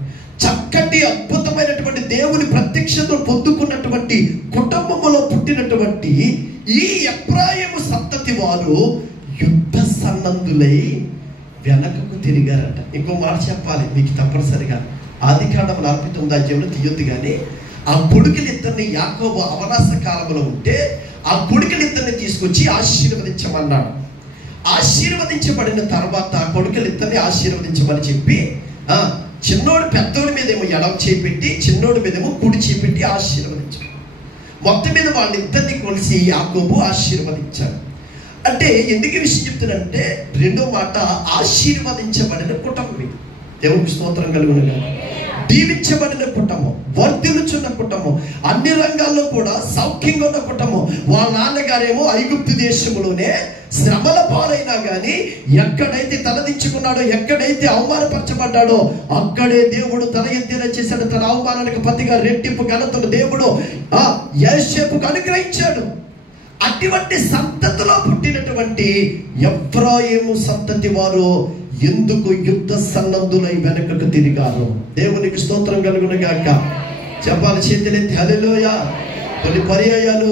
చక్కటి అద్భుతమైనటువంటి దేవుని ప్రత్యక్షతను పొందుకున్నటువంటి కుటుంబంలో పుట్టినటువంటి ఈ ఎఫ్రాయిము సంతతి వారు యుద్ధ సన్నద్ధులై వెనకకు తిరిగారట. ఇంకో మాట చెప్పాలి మీకు తప్పనిసరిగా. ఆదికాండం 49 అధ్యాయంలో తీయొద్దు కానీ, ఆ కొడుకులిద్దరిని యాకోబు అవనాశ కాలంలో ఉంటే ఆ కొడుకులిద్దరిని తీసుకొచ్చి ఆశీర్వదించమన్నాడు. ఆశీర్వదించబడిన తర్వాత ఆ కొడుకులిద్దరిని ఆశీర్వదించమని చెప్పి చిన్నోడు పెద్దోడి మీదేమో ఎడమ చేపెట్టి, చిన్నోడి మీదేమో కుడి చేపెట్టి ఆశీర్వదించాడు. మొత్తం మీద వాళ్ళిద్దరిని కలిసి యాకోబు ఆశీర్వదించాడు. అంటే ఎందుకు విషయం చెప్తున్నానంటే, రెండో మాట ఆశీర్వదించబడిన కుటుంబం. దేవునికి స్తోత్రం కలుగును గాక. దీవించబడిన కుటుంబం, వర్ధిల్లుచున్న కుటుంబం, అన్ని రంగాల్లో కూడా సౌఖ్యంగా ఉన్న కుటుంబం. వాళ్ళ నాన్నగారేమో ఐగుప్తు దేశంలోనే శ్రమల పాలైనా కానీ ఎక్కడైతే తలదించుకున్నాడో, ఎక్కడైతే అవమానపరచబడ్డాడో అక్కడే దేవుడు తల ఎత్తేలా చేశాడు. తన అవమానానికి ప్రతిగా రెట్టింపు ఘనతను దేవుడు యోసేపుకు అనుగ్రహించాడు. అటువంటి సంతతిలో పుట్టినటువంటి ఎఫ్రాయిము సంతతి వారు ఎందుకు యుద్ధ సన్నద్ధులై వెనకకు తిరిగారు? దేవునికి స్తోత్రం కలుగును గాక. చెప్పాలి, చేతులెత్తి హల్లెలూయా. కొన్ని పర్యాయాలు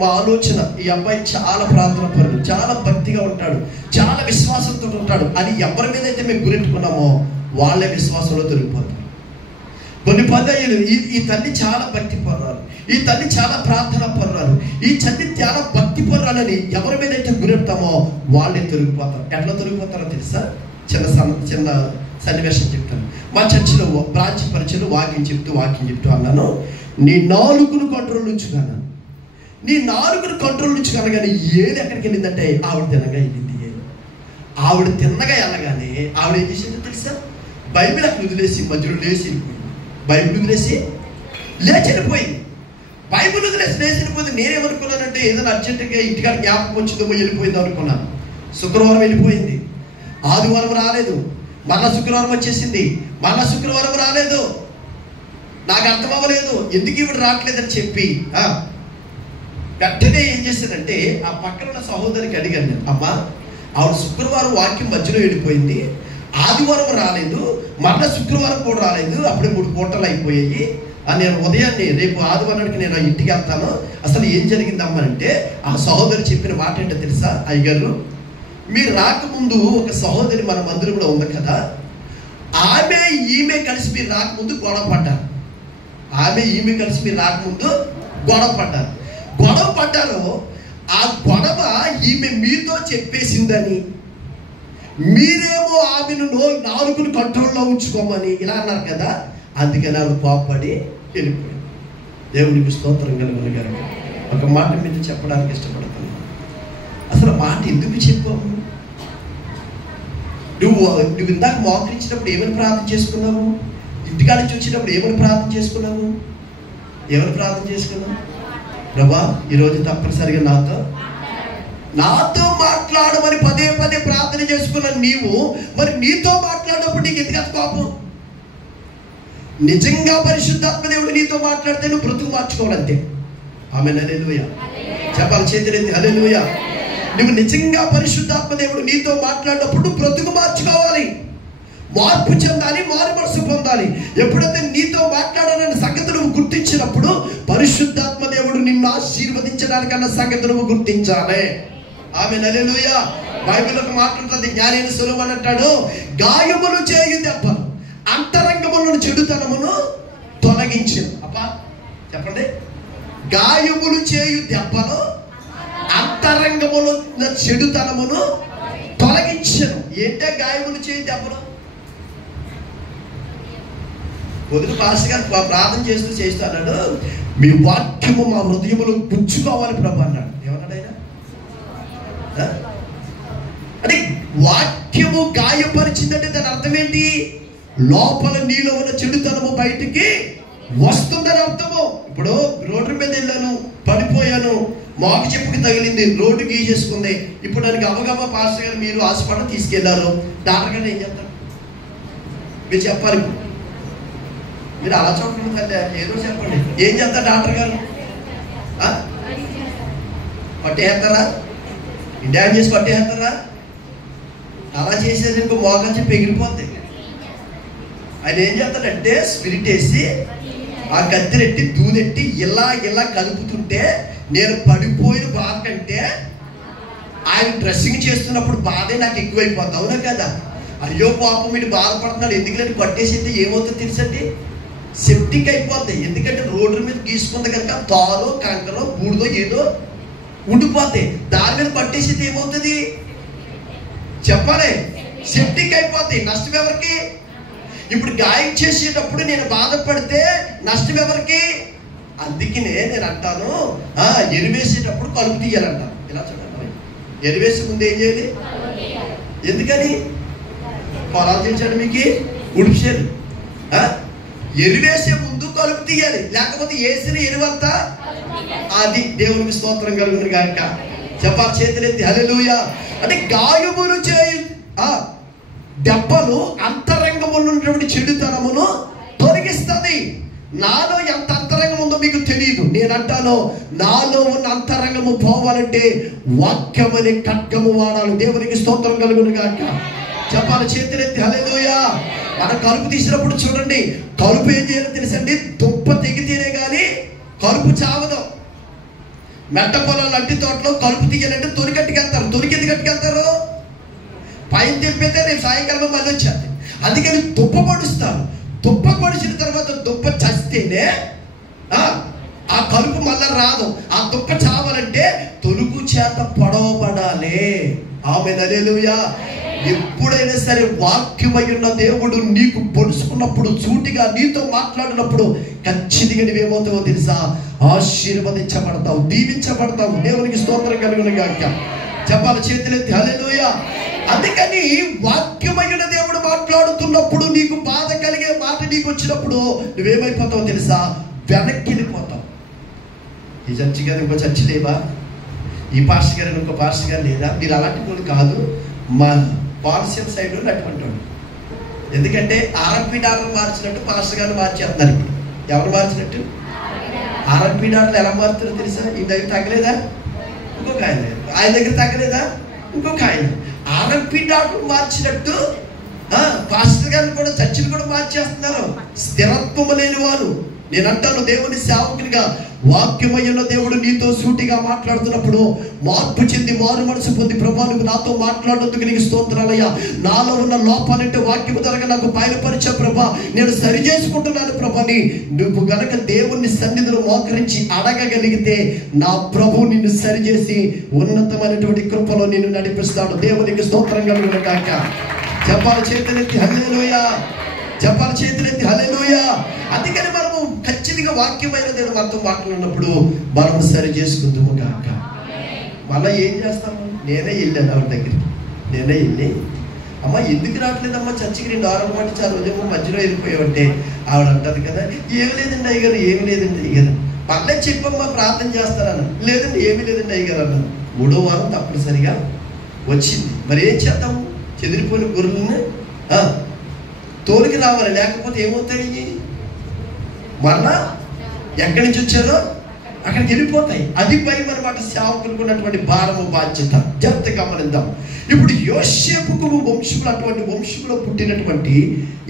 మా ఆలోచన, ఈ అబ్బాయి చాలా ప్రార్థన పరుడు, చాలా భక్తిగా ఉంటాడు, చాలా విశ్వాసంతో ఉంటాడు అని ఎవరి మీద అయితే మేము గురెట్టుకున్నామో వాళ్ళే విశ్వాసంలో దొరికిపోతారు. కొన్ని పర్యాయాలు ఈ తల్లి చాలా భక్తి పర్రాలు, ఈ తల్లి చాలా ప్రార్థన పర్రాలు, ఈ తల్లి చాలా భక్తి పర్రాలని ఎవరి మీద అయితే గురెడతామో వాళ్ళే దొరికిపోతారు. ఎట్లా దొరికిపోతారో తెలుసా? చిన్న సన్నివేశం చెప్తాను. మా చర్చిలో బ్రాంచ్ పరిచయలో వాక్యం చెప్తూ అన్నాను, నీ నాలుగును కంట్రోల్ ఉంచుకున్నాను. నీ నాలుగును కంట్రోల్ ఉంచుకున్నా కానీ ఏది ఎక్కడికి వెళ్ళిందంటే ఆవిడ తిన్నగా వెళ్ళింది. ఆవిడ తిన్నగా వెళ్ళగానే ఆవిడ ఏం చేసిందో తెలుసా? బైబిల్ అక్కడ వదిలేసి మధ్యలో లేచి వెళ్ళిపోయింది. బైబిల్ వదిలేసి లేచి వెళ్ళిపోయింది. బైబిల్ వదిలేసి లేచి వెళ్ళిపోయింది. నేనేమనుకున్నానంటే ఏదైనా అర్జెంటుగా ఇంటికాడ జ్ఞాపకం వచ్చిందో వెళ్ళిపోయిందో అనుకున్నాను. శుక్రవారం వెళ్ళిపోయింది, ఆదివారం రాలేదు, మళ్ళా శుక్రవారం వచ్చేసింది, మళ్ళా శుక్రవారం రాలేదు. నాకు అర్థం అవ్వలేదు ఎందుకు ఇవిడ రావట్లేదని చెప్పి వెంటనే ఏం చేశానంటే ఆ పక్కన ఉన్న సహోదరికి అడిగాను నేను, అమ్మా ఆవిడ శుక్రవారం వాక్యం మధ్యలో వెళ్ళిపోయింది, ఆదివారం రాలేదు, మరణ శుక్రవారం కూడా రాలేదు, అప్పుడే 3 పూటలు అయిపోయాయి. నేను ఉదయాన్నే రేపు ఆదివారానికి నేను ఇంటికి వెళ్తాను, అసలు ఏం జరిగిందమ్మా అంటే ఆ సహోదరి చెప్పిన మాట ఏంటో తెలుసా? అయ్యగారు, మీరు రాకముందు ఒక సహోదరి మన మందిరంలో ఉంది కదా, ఈమె కలిసి మీరు రాకముందు గొడవ పడ్డారు. ఈమె కలిసి మీరు రాకముందు గొడవ పడ్డారు. ఆ గొడవ ఈమె మీతో చెప్పేసిందని, మీరేమో ఆమెను నాలుగును కంట్రోల్లో ఉంచుకోమని ఇలా అన్నారు కదా, అందుకని ఆవిడ కోపడి వెళ్ళిపోయింది. దేవునికి స్తోత్రం కలుగును గాక. ఒక మాట మీద చెప్పడానికి ఇష్టపడుతున్నాను. అసలు మాట ఎందుకు చెప్పాము? నువ్వు ఇందాక మోకరించినప్పుడు ఏమని ప్రార్థన చేసుకున్నావు? ఇంటికాడ నుంచి వచ్చినప్పుడు ఏమని ప్రార్థన చేసుకున్నావు? ప్రభా ఈరోజు తప్పనిసరిగా నాతో మాట్లాడమని పదే ప్రార్థన చేసుకున్నాను. నీవు మరి నీతో మాట్లాడినప్పుడు నీకు ఎందుకు కోపం? నిజంగా పరిశుద్ధాత్మ దేవుడు నీతో మాట్లాడితే నువ్వు బ్రతుకు మార్చుకోవాలంతే. ఆమేన్, హల్లెలూయా. చెప్పాలి చేతులెత్తి హల్లెలూయా. నువ్వు నిజంగా పరిశుద్ధాత్మ దేవుడు నీతో మాట్లాడినప్పుడు బ్రతుకు మార్చుకోవాలి, మార్పు చెందాలి, మారు మనసు పొందాలి. ఎప్పుడైతే నీతో మాట్లాడాలన్న సంగతి నువ్వు గుర్తించినప్పుడు పరిశుద్ధాత్మ దేవుడు నిన్ను ఆశీర్వదించడానికన్న సంగతి నువ్వు గుర్తించాలి. ఆమేన్, హల్లెలూయా. బైబిల్ ఒక మాట ఉంటుంది, జ్ఞానైన సొలొమోను అంటాడు, గాయములు చేయు దెబ్బలు అంతరంగములను చెడుతనమును తొలగించను. అబ్బా చెప్పండి, గాయములు చేయు దెబ్బలు అంతరంగములు చెడుతనమును తొలగించను. ఏంటే గాయములు చేయు దెబ్బలు? పొద్దున పాస్టర్ గారు ప్రార్థన చేస్తూ అన్నాడు, మీ వాక్యము మా హృదయములు గుచ్చుకోవాలి ప్రభు అన్నాడు. ఏమన్నాడు ఆయన? అంటే వాక్యము గాయపరిచిందంటే దాని అర్థం ఏంటి? లోపల నీలో ఉన్న చెడుతనము బయటికి వస్తుందని అర్థము. ఇప్పుడు రోడ్డు మీద వెళ్ళాను, పడిపోయాను, మాకు చెప్పుకి తగిలింది, రోడ్డు గీసేసుకుంది. ఇప్పుడు దానికి అవగవ పాస్టర్ గారు మీరు హాస్పిటల్ తీసుకెళ్లారు, డాక్టర్ గారు ఏం చెప్తారు? మీరు చెప్పాలి. మీరు అలా చూడండి కదా, ఏదో చెప్పండి. ఏం చెప్తారు డాక్టర్ గారు? పట్టేస్తారా? డ్యాన్ చేసి పట్టేస్తారా? అలా చేసేది ఇంకో మోకాలు చెప్పి ఎగిరిపోద్ది. ఆయన ఏం చేస్తాడంటే స్పిరిట్ వేసి ఆ కత్తిరెట్టి దూదెట్టి ఇలా కలుపుతుంటే నేను పడిపోయిన బాధ కంటే ఆయన డ్రెస్సింగ్ చేస్తున్నప్పుడు బాధే నాకు ఎక్కువైపోద్ది. అవునా కదా? అయ్యో పాపం మీరు బాధపడుతున్నాడు, ఎందుకంటే పట్టేసింది ఏమవుతుందో తెలుసండి, సెప్టిక్ అయిపోద్ది. ఎందుకంటే రోడ్డు మీద గీసుకుంది కనుక తారో కంకరో బూడిదో ఏదో ఉండిపోతాయి. దాని మీద పట్టేసింది ఏమవుతుంది చెప్పాలి? సెప్టిక్ అయిపోద్ది. నష్టం ఎవరికి? ఇప్పుడు గాయం చేసేటప్పుడు నేను బాధపడితే నష్టం ఎవరికి? అందుకనే నేను అంటాను, ఎరివేసేటప్పుడు కలుపు తీయాలంటాను. ఇలా చూడండి, ఎరివేసే ముందు ఏం చేయాలి? ఎందుకని? పొలాలు చేశాడు మీకు ఉడిచారు. ఎరివేసే ముందు కలుపు తీయాలి, లేకపోతే వేసిన ఎరువంతా అది. దేవునికి స్తోత్రం కలుగును గాక. చెప్పాలి చేతులెత్తి హల్లెలూయా. అంటే గాయములు చేయు దెబ్బలు అంతరంగములో ఉన్నటువంటి చెడుతనమును తొలగిస్తుంది. నాలో ఎంత అంతరంగం ఉందో మీకు తెలియదు. నేను అంటాను, నాలో ఉన్న అంతరంగము పోవాలంటే వాక్యం అనే ఖడ్గము వాడాలి. దేవునికి స్తోత్రం కలుగును గాక. చెప్పాలి చేతులెత్తి హల్లెలూయా. మనం కలుపు తీసినప్పుడు చూడండి, కలుపు ఏం చేయాలో తెలుసండి? దుంప తెగితేనే కానీ కలుపు చావదు. మెట్ట పొలాలు అట్టి తోటలో కలుపు తీయాలంటే తొలికట్టుకెళ్తారు. తొలికెందుకు కట్టుకెళ్తారు? పైన తెంపితే రేపు సాయంకాలం మళ్ళీ వచ్చేది. అందుకని దుప్ప పడుస్తారు. దుప్ప పడిచిన తర్వాత దుప్ప చస్తేనే ఆ కలుపు మళ్ళా రాదు. ఆ దుప్ప చావాలంటే తొలుగు చేత పొడవబడాలి. ఆమేన్, హల్లెలూయా. ఎప్పుడైనా సరే వాక్యమై ఉన్న దేవుడు నీకు పొడుచుకున్నప్పుడు, సూటిగా నీతో మాట్లాడినప్పుడు ఖచ్చితంగా నువ్వేమవుతావో తెలుసా? ఆశీర్వదించబడతావు, దీవించబడతావు. దేవునికి స్తోత్రం కలుగును గాక. చెప్పాలి చేతులెత్తి హల్లెలూయా. అందుకని వాక్యమైన దేవుడు మాట్లాడుతున్నప్పుడు నీకు బాధ కలిగే మాట నీకు వచ్చినప్పుడు నువ్వేమైపోతావు తెలుసా? వెనక్కి వెళ్ళిపోతావు. ఈ చర్చి గారు ఇంకో చర్చి లేవా? ఈ పాస్టర్ గారు ఇంకో పాస్టర్ గారు లేదా? మీరు అలాంటి వాళ్ళు కాదు. మా పార్షియల్ సైడ్ అటువంటి వాళ్ళు. ఎందుకంటే ఆర్ఎంపీ డాలర్ మార్చినట్టు పాస్టర్ గారు మార్చేస్తున్నారు. ఇప్పుడు ఎవరు మార్చినట్టు? ఆర్ఎంపీ డాక్టర్లు ఎలా మారుతారో తెలుసా? ఈ దగ్గర తగ్గలేదా, ఇంకొక ఆయన, ఆయన దగ్గర తగ్గలేదా, ఇంకొక ఆయన. ఆర్ఎంపీ డాక్టర్ మార్చినట్టు పాస్టర్ గారిని కూడా, చర్చిని కూడా మార్చేస్తున్నారు. స్థిరత్వం లేని వారు. నేను అంటాను, దేవుని సేవకునిగా వాక్యమయ్యున్న దేవుడు నీతో సూటిగా మాట్లాడుతున్నప్పుడు మార్పు చెంది మారు మనసు పొంది, ప్రభా నువ్వు నాతో మాట్లాడేందుకు నీకు స్తోత్రాలయ్యా, నాలో ఉన్న లోపాలంటే వాక్యము ధరగా నాకు బయలుపరిచే ప్రభా, నేను సరి చేసుకుంటున్నాను ప్రభాని నువ్వు గనక దేవుని సన్నిధిలో మోకరించి అడగగలిగితే నా ప్రభు నిన్ను సరిచేసి ఉన్నతమైనటువంటి కృపలో నిన్ను నడిపిస్తాడు. దేవునికి స్తోత్రం కలుగును గాక. చెప్పాలి చేతులెత్తి హల్లెలూయా, చెప్పాలి చేతులెత్తి హల్లెలూయా. అందుకని మనము ఖచ్చితంగా వాక్యమైన దేవుడు మనతో మాట్లాడినప్పుడు మనము సరి చేసుకుందాము కాక. మళ్ళీ ఏం చేస్తాము? నేనే వెళ్ళాను ఆవిడ దగ్గర, నేనే వెళ్ళి అమ్మ ఎందుకు రావట్లేదమ్మా చర్చికి 2 వారాల పాటు చాలా రోజేమో మధ్యలో వెళ్ళిపోయావంటే ఆవిడ అంటారు కదా, ఏమి లేదండి అయ్యగారు, ఏమి లేదండి అయ్యగారు. పర్లే చెప్పమ్మా ప్రార్థన చేస్తారన్న, లేదండి ఏమీ లేదండి అయ్యగారు అన్నాను. 3వ వారం తప్పనిసరిగా వచ్చింది. మరి ఏం చేద్దాము? చెదిరిపోయిన గొర్రెలను తోలికి రావాలి, లేకపోతే ఏమవుతాయి? మళ్ళా ఎక్కడి నుంచి వచ్చారో అక్కడికి వెళ్ళిపోతాయి. అది భయం అన్నమాట. సేవకులకు ఉన్నటువంటి భారము, బాధ్యత. జాగ్రత్తగా గమనిద్దాం. ఇప్పుడు యోసేపుకు వంశములు, అటువంటి వంశంలో పుట్టినటువంటి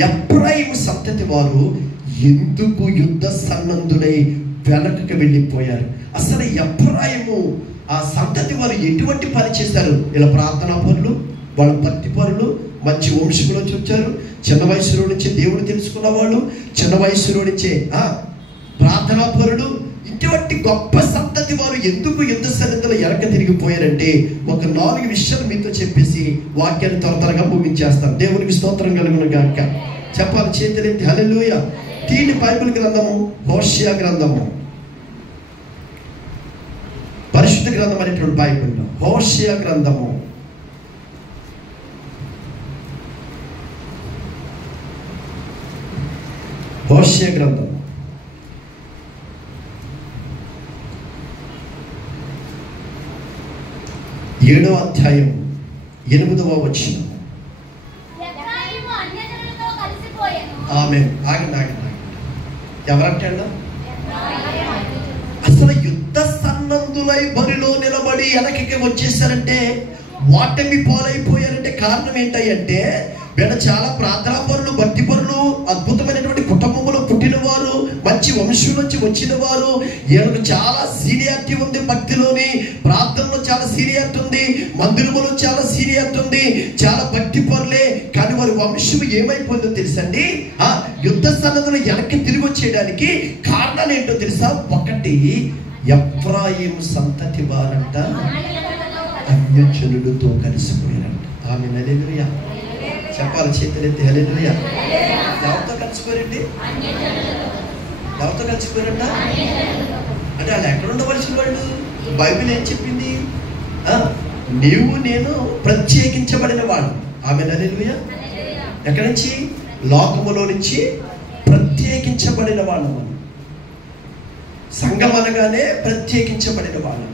ఎఫ్రాయిము సంతతి వారు ఎందుకు యుద్ధ సన్నద్ధులై వెనకకు వెళ్ళిపోయారు? అసలు ఎఫ్రాయిము ఆ సంతతి వారు ఎటువంటి పని చేశారు? ఇలా ప్రార్థనా పనులు, వాళ్ళ భక్తి పనులు, మంచి వంశంలో నుంచి వచ్చారు. చిన్న వయసులో నుంచి దేవుడు తెలుసుకున్న వాళ్ళు, చిన్న వయసులో నుంచే ప్రార్థనా పరులు, ఇటువంటి గొప్ప సంతతి వారు ఎందుకు యుద్ధ సన్నిధిలో వెనక తిరిగిపోయారంటే ఒక 4 విషయాలు మీతో చెప్పేసి వాక్యాన్ని త్వరగా ముగించేస్తాం. దేవునికి స్తోత్రం కలుగును గాక. చెప్పాలి చేతులెత్తి హల్లెలూయా. తీని బైబిల్ గ్రంథము, హోషేయ గ్రంథము, పరిశుద్ధ గ్రంథం అనేటువంటి బైబిల్లో హోషేయ గ్రంథము, హోషేయ గ్రంథం 7వ అధ్యాయం 8వ వచనం. ఆమేన్. ఆగండి. ఎవరంటే అసలు యుద్ధ సన్నద్ధులై బరిలో నిలబడి వెనక్కి వచ్చేసారంటే, వాటమి పాలైపోయారంటే కారణం ఏంటంటే వీళ్ళ చాలా ప్రార్థనా పరులు, భక్తి పరులు, అద్భుతమైనటువంటి కుటుంబంలో పుట్టిన వారు, మంచి వంశం నుంచి వచ్చిన వారు. వీళ్ళకు చాలా సీనియారిటీ ఉంది, భక్తిలోని ప్రార్థనలో చాలా సీనియారిటీ ఉంది, మందిరంలో చాలా సీనియారిటీ ఉంది, చాలా భక్తి పరులే. కానీ వారి వంశం ఏమైపోయిందో తెలుసండి? యుద్ధ సన్నద్ధులు వెనక్కి తిరిగి వచ్చేయడానికి కారణాలు ఏంటో తెలుసా? ఒకటి, ఎఫ్రాయిము సంతతి వారంట అన్యజనులతో కలిసిపోయారంట. ఆమేన్. హల్లెలూయా. చెప్పాలి చేతులెత్తి హల్లెలూయా. ఎవరితో కలిసిపోయారండి? ఎవరితో కలిసిపోయారంట అంటే వాళ్ళు ఎక్కడ ఉండవలసిన వాళ్ళు? బైబిల్ ఏం చెప్పింది? నీవు నేను ప్రత్యేకించబడిన వాడు. ఆమేన్. హల్లెలూయా. ఎక్కడి నుంచి? లోకములో నుంచి ప్రత్యేకించబడిన వాళ్ళు. సంఘం అనగానే ప్రత్యేకించబడిన వాళ్ళు.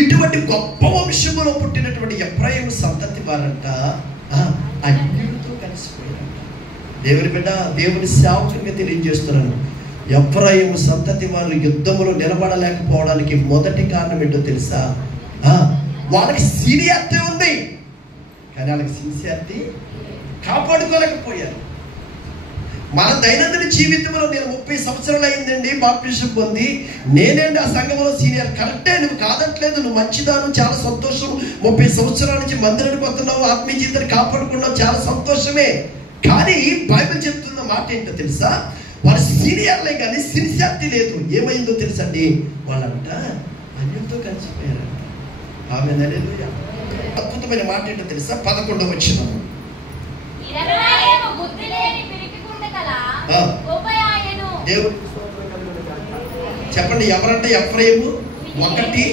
ఇటువంటి గొప్ప వంశములో పుట్టినటువంటి ఎఫ్రాయిము సంతతి వారంట అన్యులతో కలిసిపోయారంట. దేవుని బిడ్డ, దేవుని సేవకునిగా తెలియజేస్తున్నాను, ఎఫ్రాయిము సంతతి వారు యుద్ధములో నిలబడలేకపోవడానికి మొదటి కారణం ఏంటో తెలుసా? వాళ్ళకి సీనియారిటీ ఉంది, కానీ వాళ్ళకి సిన్సియారిటీ కాపాడుకోలేకపోయారు. మన దైనందిన జీవితంలో నేను 30 సంవత్సరాలు అయిందండి బాప్టిజం పొంది, నేనేంటి ఆ సంఘంలో సీనియర్. కరెక్టే, నువ్వు కాదట్లేదు, నువ్వు మంచిదాను, చాలా సంతోషం. 30 సంవత్సరాల నుంచి మందిరానికి వస్తున్నావు, ఆత్మీయ జీవితాన్ని కాపాడుకున్నావు, చాలా సంతోషమే. కానీ బైబిల్ చెప్తున్న మాట ఏంటో తెలుసా? వాళ్ళ సీనియర్లే కానీ సిన్సియారిటీ లేదు. ఏమైందో తెలుసండి? వాళ్ళంట అన్యులతో కలిసిపోయారంట. ఆమేన్. హల్లెలూయా. అద్భుతమైన మాట ఏంటో తెలుసా? 11వ వచనం. చెప్పండి, ఎవరంటే ఎఫ్రాయిము ఒకటి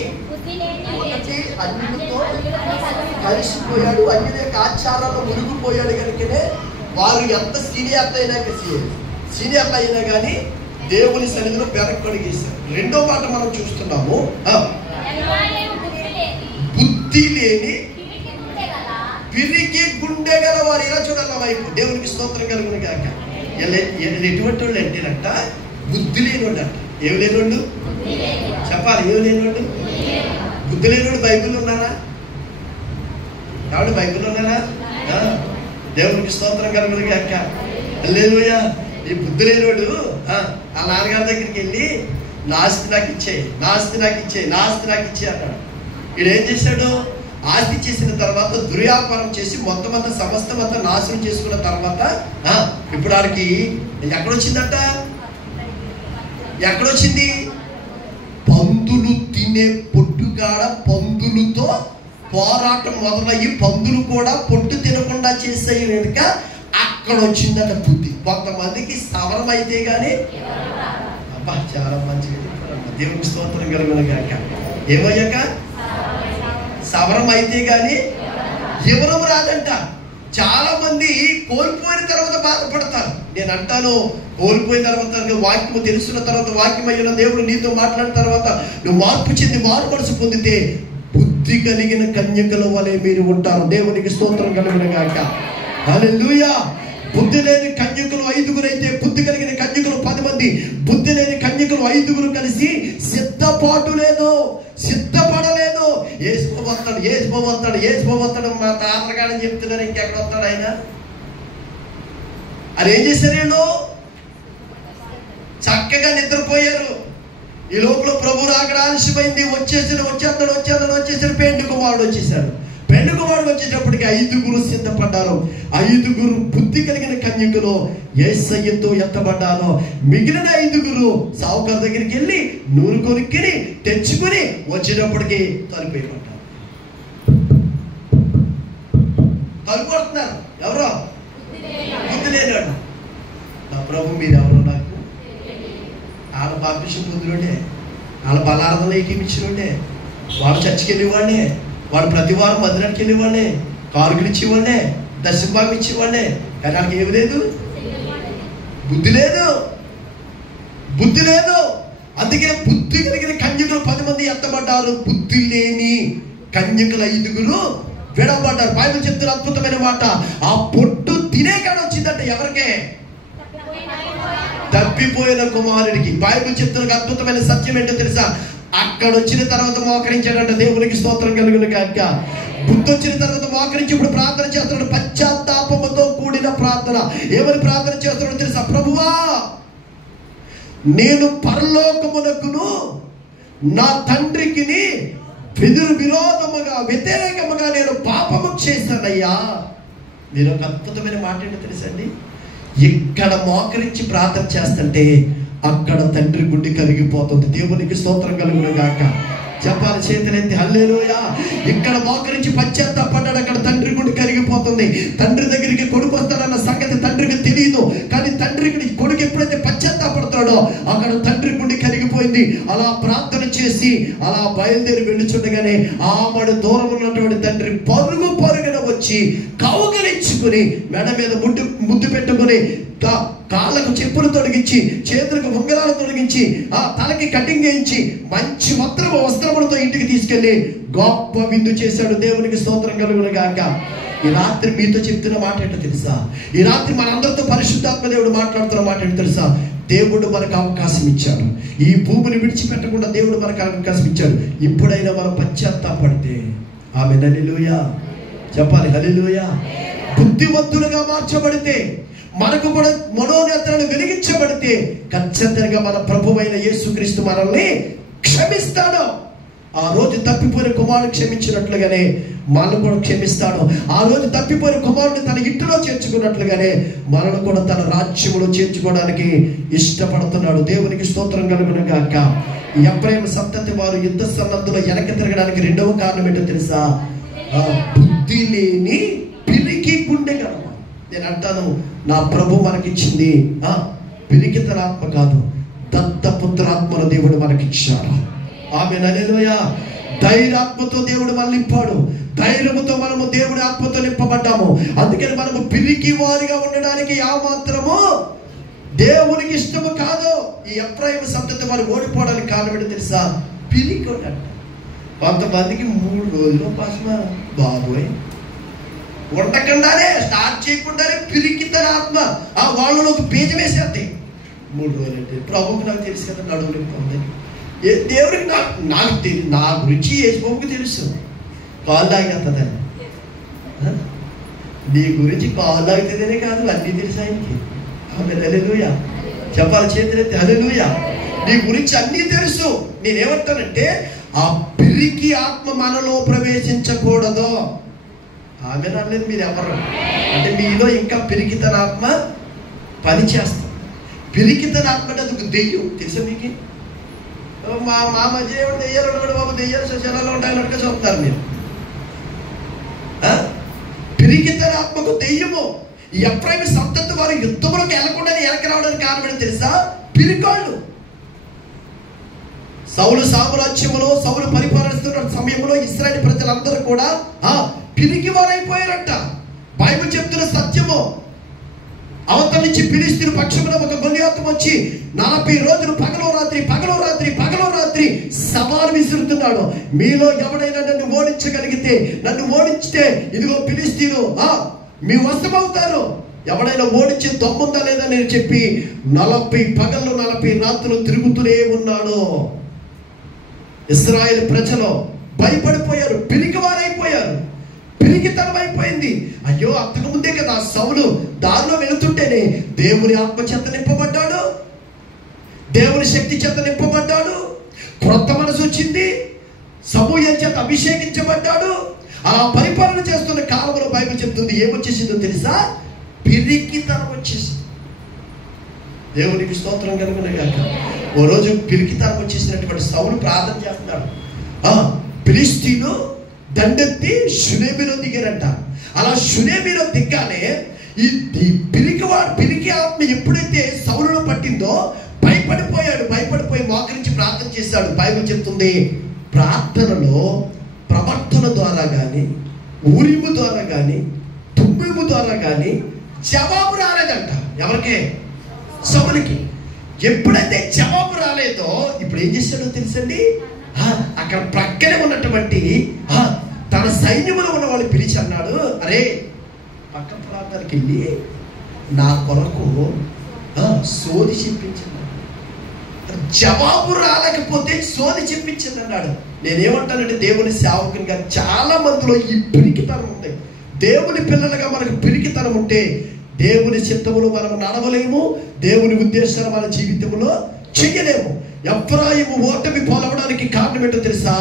అన్యులతో కలిసిపోయాడు, అన్యుల యొక్క ఆచారాల్లో మునిగిపోయాడు. కనుకనే వారు ఎంత సీనియర్లు అయినా కానీ దేవుని సన్నిధిలో వెనక్కడిగేశారు. రెండో మాట మనం చూస్తున్నాము, బుద్ధి లేని పిరికి గుండె గల వారు. ఇలా చూడాలి వైపు. దేవునికి స్తోత్రం కలుగును గాక. ఎటువంటి వాళ్ళు అంటేనట బుద్ధి లేని వాళ్ళు అంట. ఏమి లేనోళ్ళు చెప్పాలి, ఏమి లేనోళ్ళు? బుద్ధి లేనోడు బైబిల్ ఉన్నారా? ఎవడు బైబిల్ ఉన్నారా? దేవునికి స్తోత్రం కలుగును గాక. హల్లెలూయా. ఈ బుద్ధి లేనోడు ఆ నాన్నగారి దగ్గరికి వెళ్ళి నా ఆస్తి నాకు ఇచ్చే, నా ఆస్తి నాకు ఇచ్చే, నా ఆస్తి నాకు ఇచ్చే అన్నాడు. వీడు ఏం చేశాడు? ఆస్తి చేసిన తర్వాత దుర్వ్యాపారం చేసి మొత్తం అంతా సమస్తం అంతా నాశనం చేసుకున్న తర్వాత ఇప్పుడు వాడికి ఎక్కడొచ్చిందంట? ఎక్కడొచ్చింది? పందులు తినే పొట్టుగాడ పందులతో పోరాటం మొదలయ్యి పందులు కూడా పొట్టు తినకుండా చేసేయి కనుక అక్కడ వచ్చిందట బుద్ధి. కొంతమందికి సవరం అయితే గానీ అబ్బా చాలా మంచిగా దేవునికి స్తోత్రం కలుగును గాక. ఏమయ్యాక సవరం అయితే గానీ వివరం రాదంట. చాలా మంది కోల్పోయిన తర్వాత బాధపడతారు. నేను అంటాను, కోల్పోయిన తర్వాత వాక్యము తెలుసున్న తర్వాత, వాక్యం అయ్యిన దేవుడు నీతో మాట్లాడిన తర్వాత నువ్వు మార్పు చెంది మారు మనసు పొందితే బుద్ధి కలిగిన కన్యకల వలె మీరు ఉంటారు. దేవునికి స్తోత్రం కలుగును గాక. హల్లెలూయా. బుద్ధి లేని కన్యకులు 5 అయితే బుద్ధి కలిగిన కన్యకులు 10 మంది. బుద్ధి లేని కన్యకులు 5 కలిసి సిద్ధపాటు లేదు, సిద్ధపడలేదు. ఏసుకోబోతాడు, ఏసుకోబోతాడు, ఏసుకోబోతాడు మా తాతగాడని చెప్తున్నారు. ఇంకెక్కడ వస్తాడు ఆయన? అది ఏం చేశారు? వీళ్ళు చక్కగా నిద్రపోయారు. ఈ లోపల ప్రభు రాకడ ఆలస్యమైంది. వచ్చేసాడు. పెండ్లి కుమారుడు వచ్చేసాడు. పెండ్లి కుమారుడు వచ్చేటప్పటికి 5 సిద్ధపడ్డారు. 5 బుద్ధి కలిగిన కన్యకులు యేసయ్యతో ఎత్తబడ్డారు. మిగిలిన 5 సావుకారు దగ్గరికి వెళ్ళి నూనె కొనుక్కి తెచ్చుకుని వచ్చేటప్పటికి తలుపేయబడ్డారు. తలుపు కొడుతున్నారు. ఎవరో బుద్ధి లేనాడు. నా ప్రభు మీరు ఎవరో నాకు వాళ్ళ బాప్టిజం పొందిలోనే, వాళ్ళ బలార్థం ఏకీమిచ్చినోడే, వాడు చర్చికి వెళ్ళేవాడే, వాడు ప్రతి వారం మందిరానికి వెళ్ళేవాడే, కానుకలు ఇచ్చేవాడే, దర్శనభాగం ఇచ్చేవాడే. కానీ వాళ్ళకి ఏమి లేదు, బుద్ధి లేదు, బుద్ధి లేదు. అందుకే బుద్ధి కలిగిన కన్యకులు 10 మంది ఎత్తబడ్డారు. బుద్ధి లేని కన్యకులు 5 విడవబడ్డారు. బైబిల్ చెప్తున్న అద్భుతమైన మాట, ఆ పొట్టు తినే కాడ వచ్చిందంటే ఎవరికే? తప్పిపోయిన కుమారుడికి. బైబిల్ చెప్తున్న అద్భుతమైన సత్యం ఏంటో తెలుసా? అక్కడ వచ్చిన తర్వాత మోకరించాడంట. దేవునికి స్తోత్రం కలుగును గాక. బుద్ధి వచ్చిన తర్వాత మోకరించి ఇప్పుడు ప్రార్థన చేస్తున్నాడు. పశ్చాత్తాపముతో కూడిన ప్రార్థన. ఏమని ప్రార్థన చేస్తున్నాడో తెలుసా? ప్రభువా, నేను పరలోకమునకును నా తండ్రికి విరోధముగా వ్యతిరేకముగా నేను పాపము చేశానయ్యా. మీరు ఒక అద్భుతమైన మాట ఏంటో తెలుసండి? ఇక్కడ మోకరించి ప్రార్థన చేస్తుంటే అక్కడ తండ్రి గుండె కరిగిపోతుంది. దేవునికి స్తోత్రం కలుగును గాక. చెప్పాలి చేతులెత్తి హల్లెలూయా. ఇక్కడ మోకరించి పశ్చాత్తాపడ్డాడు, అక్కడ తండ్రి గుండె కరిగిపోతుంది. తండ్రి దగ్గరికి కొడుకు వస్తాడన్న సంగతి తండ్రికి తెలియదు. కానీ తండ్రికి కొడుకు ఎప్పుడైతే పశ్చాత్తాపడతాడో అక్కడ తండ్రి గుండె కరిగిపోయింది. అలా ప్రార్థన చేసి అలా బయలుదేరి వెళ్ళుచుండగానే ఆమెడు దూరం ఉన్నటువంటి తండ్రి పరుగున వచ్చి కౌగిలించుకుని మెడ మీద ముద్దు పెట్టుకుని కాళ్ళకు చెప్పులు తొలగించి చేతులకు ఉంగరాలు తొలగించి ఆ తలకి కటింగ్ చేయించి మంచి వస్త్రములతో ఇంటికి తీసుకెళ్లి గొప్ప విందు చేశాడు. దేవునికి స్తోత్రం కలుగును గాక. ఈ రాత్రి మీతో చెప్తున్న మాట ఏంటో తెలుసా? ఈ రాత్రి మనందరితో పరిశుద్ధాత్మ దేవుడు మాట్లాడుతున్న మాట ఏంటో తెలుసా? దేవుడు మనకు అవకాశం ఇచ్చాడు. ఈ భూమిని విడిచిపెట్టకుండా దేవుడు మనకు అవకాశం ఇచ్చాడు. ఇప్పుడైనా మనం పశ్చాత్తాపడితే ఆమెన్. హల్లెలూయా. చెప్పాలి హల్లెలూయా. బుద్ధిమంతులుగా మార్చబడితే, మనకు కూడా మనోనేత్రాలు వెలిగించబడితే ఖచ్చితంగా మన ప్రభువైన యేసుక్రీస్తు మనల్ని క్షమిస్తాడు. ఆ రోజు తప్పిపోయిన కుమారుడు క్షమించినట్లుగానే మనల్ని కూడా క్షమిస్తాడు. ఆ రోజు తప్పిపోయిన కుమారుడిని తన ఇంటిలో చేర్చుకున్నట్లుగానే మనల్ని కూడా తన రాజ్యములో చేర్చుకోవడానికి ఇష్టపడుతున్నాడు. దేవునికి స్తోత్రం కలుగును గాక. ఎఫ్రాయిము సంతతి వారు యుద్ధ సన్నద్ధులో వెనక్కి తిరగడానికి 2వ కారణం ఏంటో తెలుసా? బుద్ధి లేని పిరికి గుండె గలవారు. నేను అంటాను, నా ప్రభు మనకిచ్చింది పిరికితన ఆత్మ కాదు, దత్తపుత్రాత్మను దేవుడు మనకిచ్చాడు. ఆమేన్. హల్లెలూయా. ధైర్యాత్మతో దేవుడు మనల్ని నింపాడు. ధైర్యముతో మనము దేవుడి ఆత్మతో నింపబడ్డాము. అందుకని మనము పిరికి వారిగా ఉండడానికి మాత్రము దేవునికి ఇష్టము కాదు. ఈ ఎఫ్రాయిము సంతతి వారు ఓడిపోవడానికి కారణం ఏంటో తెలుసా? పిరికి ఉంటాడు. కొంతమందికి 3 రోజులు పాసమా బాబోయ్ ఉండకుండానే, స్టార్ట్ చేయకుండానే పిరికితన ఆత్మ వాళ్ళలోకి బీజం వేసేస్తాయి. 3 రోజులు అంటే ప్రభువుకి నాకు తెలుసు కదా నడుము నొప్పి ఉందని. దేవుడికి నాకు నా గురించి యేసుబాబుకి తెలుసు కాళ్ళు తాగేస్తుందని. నీ గురించి కాళ్ళు తాగుతుందనే కాదు, అన్నీ తెలుసు ఆయనకి. హల్లెలూయా చెప్పాలి, చేతులెత్తి హల్లెలూయా. నీ గురించి అన్నీ తెలుసు. నేనేమంటానంటే ఆ పిరికి ఆత్మ మనలో ప్రవేశించకూడదు. ఆమె నమ్మలేదు మీరు ఎవరు అంటే మీలో ఇంకా పిరికితన ఆత్మ పనిచేస్తాం. పిరికితన ఆత్మ అంటే అది దెయ్యం తెలుసా మీకు? మా మధ్య దెయ్యాలు ఉంటాడు బాబు, దెయ్యాలు శశాలలో ఉంటాయన్నట్టుగా చూస్తారు మీరు. పిరికితన ఆత్మకు దెయ్యము. ఈ ఎఫ్రాయిము సంతతి వారు యుద్ధంలోకి వెళ్ళకుండా వెనక్కి రావడానికి కారణం తెలుసా? పిరికాళ్ళు. సౌలు సామ్రాజ్యములో సౌలు పరిపాలిస్తున్న సమయంలో ఇశ్రాయేలు ప్రజలందరూ కూడా పిరికి వారైపోయారంట. బైబిల్ చెప్తున్న సత్యము. అవతల నుంచి ఫిలిష్తీయుల పక్షమున ఒక గొలియాతు వచ్చి 40 రోజులు పగలో రాత్రి సవాలు విసురుతున్నాడు. మీలో ఎవడైనా నన్ను ఓడించగలిగితే, నన్ను ఓడించితే ఇదిగో ఫిలిష్తీయులు మీ వశమవుతారు. ఎవడైనా ఓడించే దమ్ముందా లేదా నేను చెప్పి 40 పగళ్ళు 40 రాత్రులు తిరుగుతూనే ఉన్నాడు. ఇశ్రాయేలు ప్రజలు భయపడిపోయారు, పిరికివారైపోయారు, పిరికితనం అయిపోయింది. అయ్యో అంతకుముందే కదా సౌలు దారిలో వెళుతుంటేనే దేవుని ఆత్మ చేత నింపబడ్డాడు, దేవుని శక్తి చేత నింపబడ్డాడు, క్రొత్త మనసు వచ్చింది, సమూహం చేత అభిషేకించబడ్డాడు. అలా పరిపాలన చేస్తున్న కాలంలో బైబిల్ చెప్తుంది ఏమొచ్చేసిందో తెలుసా? పిరికితనం వచ్చేసింది. దేవునికి స్తోత్రం కలుగును గాక. ఓ రోజు పిరికితనం వచ్చేసినటువంటి సౌలు ప్రార్థన చేస్తున్నాడు. ఫిలిష్తీయులు దండెత్తి షునేమిలో దిగారంట. అలా షునేమిలో దిగ్గానే ఈ పిరికి ఆత్మ ఎప్పుడైతే సౌలును పట్టిందో భయపడిపోయి మోకరించి ప్రార్థన చేశాడు. బైబిల్ చెప్తుంది ప్రార్థనలో ప్రవర్తన ద్వారా కానీ, ఊరిము ద్వారా కానీ, తుమ్మిము ద్వారా కానీ జవాబు రాలేదంట. ఎవరికి? సౌలుకి. ఎప్పుడైతే జవాబు రాలేదో ఇప్పుడు ఏం చేశాడో తెలుసండి? అక్కడ ప్రక్కనే ఉన్నటువంటి తన సైన్యంలో ఉన్న వాళ్ళు పిలిచి అన్నాడు, అరే పక్క ప్రాంతానికి వెళ్ళి నా కొరకు సోది చెప్పించింది. జవాబు రాలేకపోతే సోది చెప్పించింది అన్నాడు. నేనేమంటానంటే దేవుని సేవకునిగా చాలా మందిలో ఈ పిరికితనం ఉంది. దేవుని పిల్లలుగా మనకు పిరికితనం ఉంటే దేవుని చిత్తములు మనం నడవలేము, దేవుని ఉద్దేశాలు మన జీవితంలో చెయ్యలేము. ఎఫ్రాయిము ఓటమి పాలవడానికి కారణం ఏంటో తెలుసా?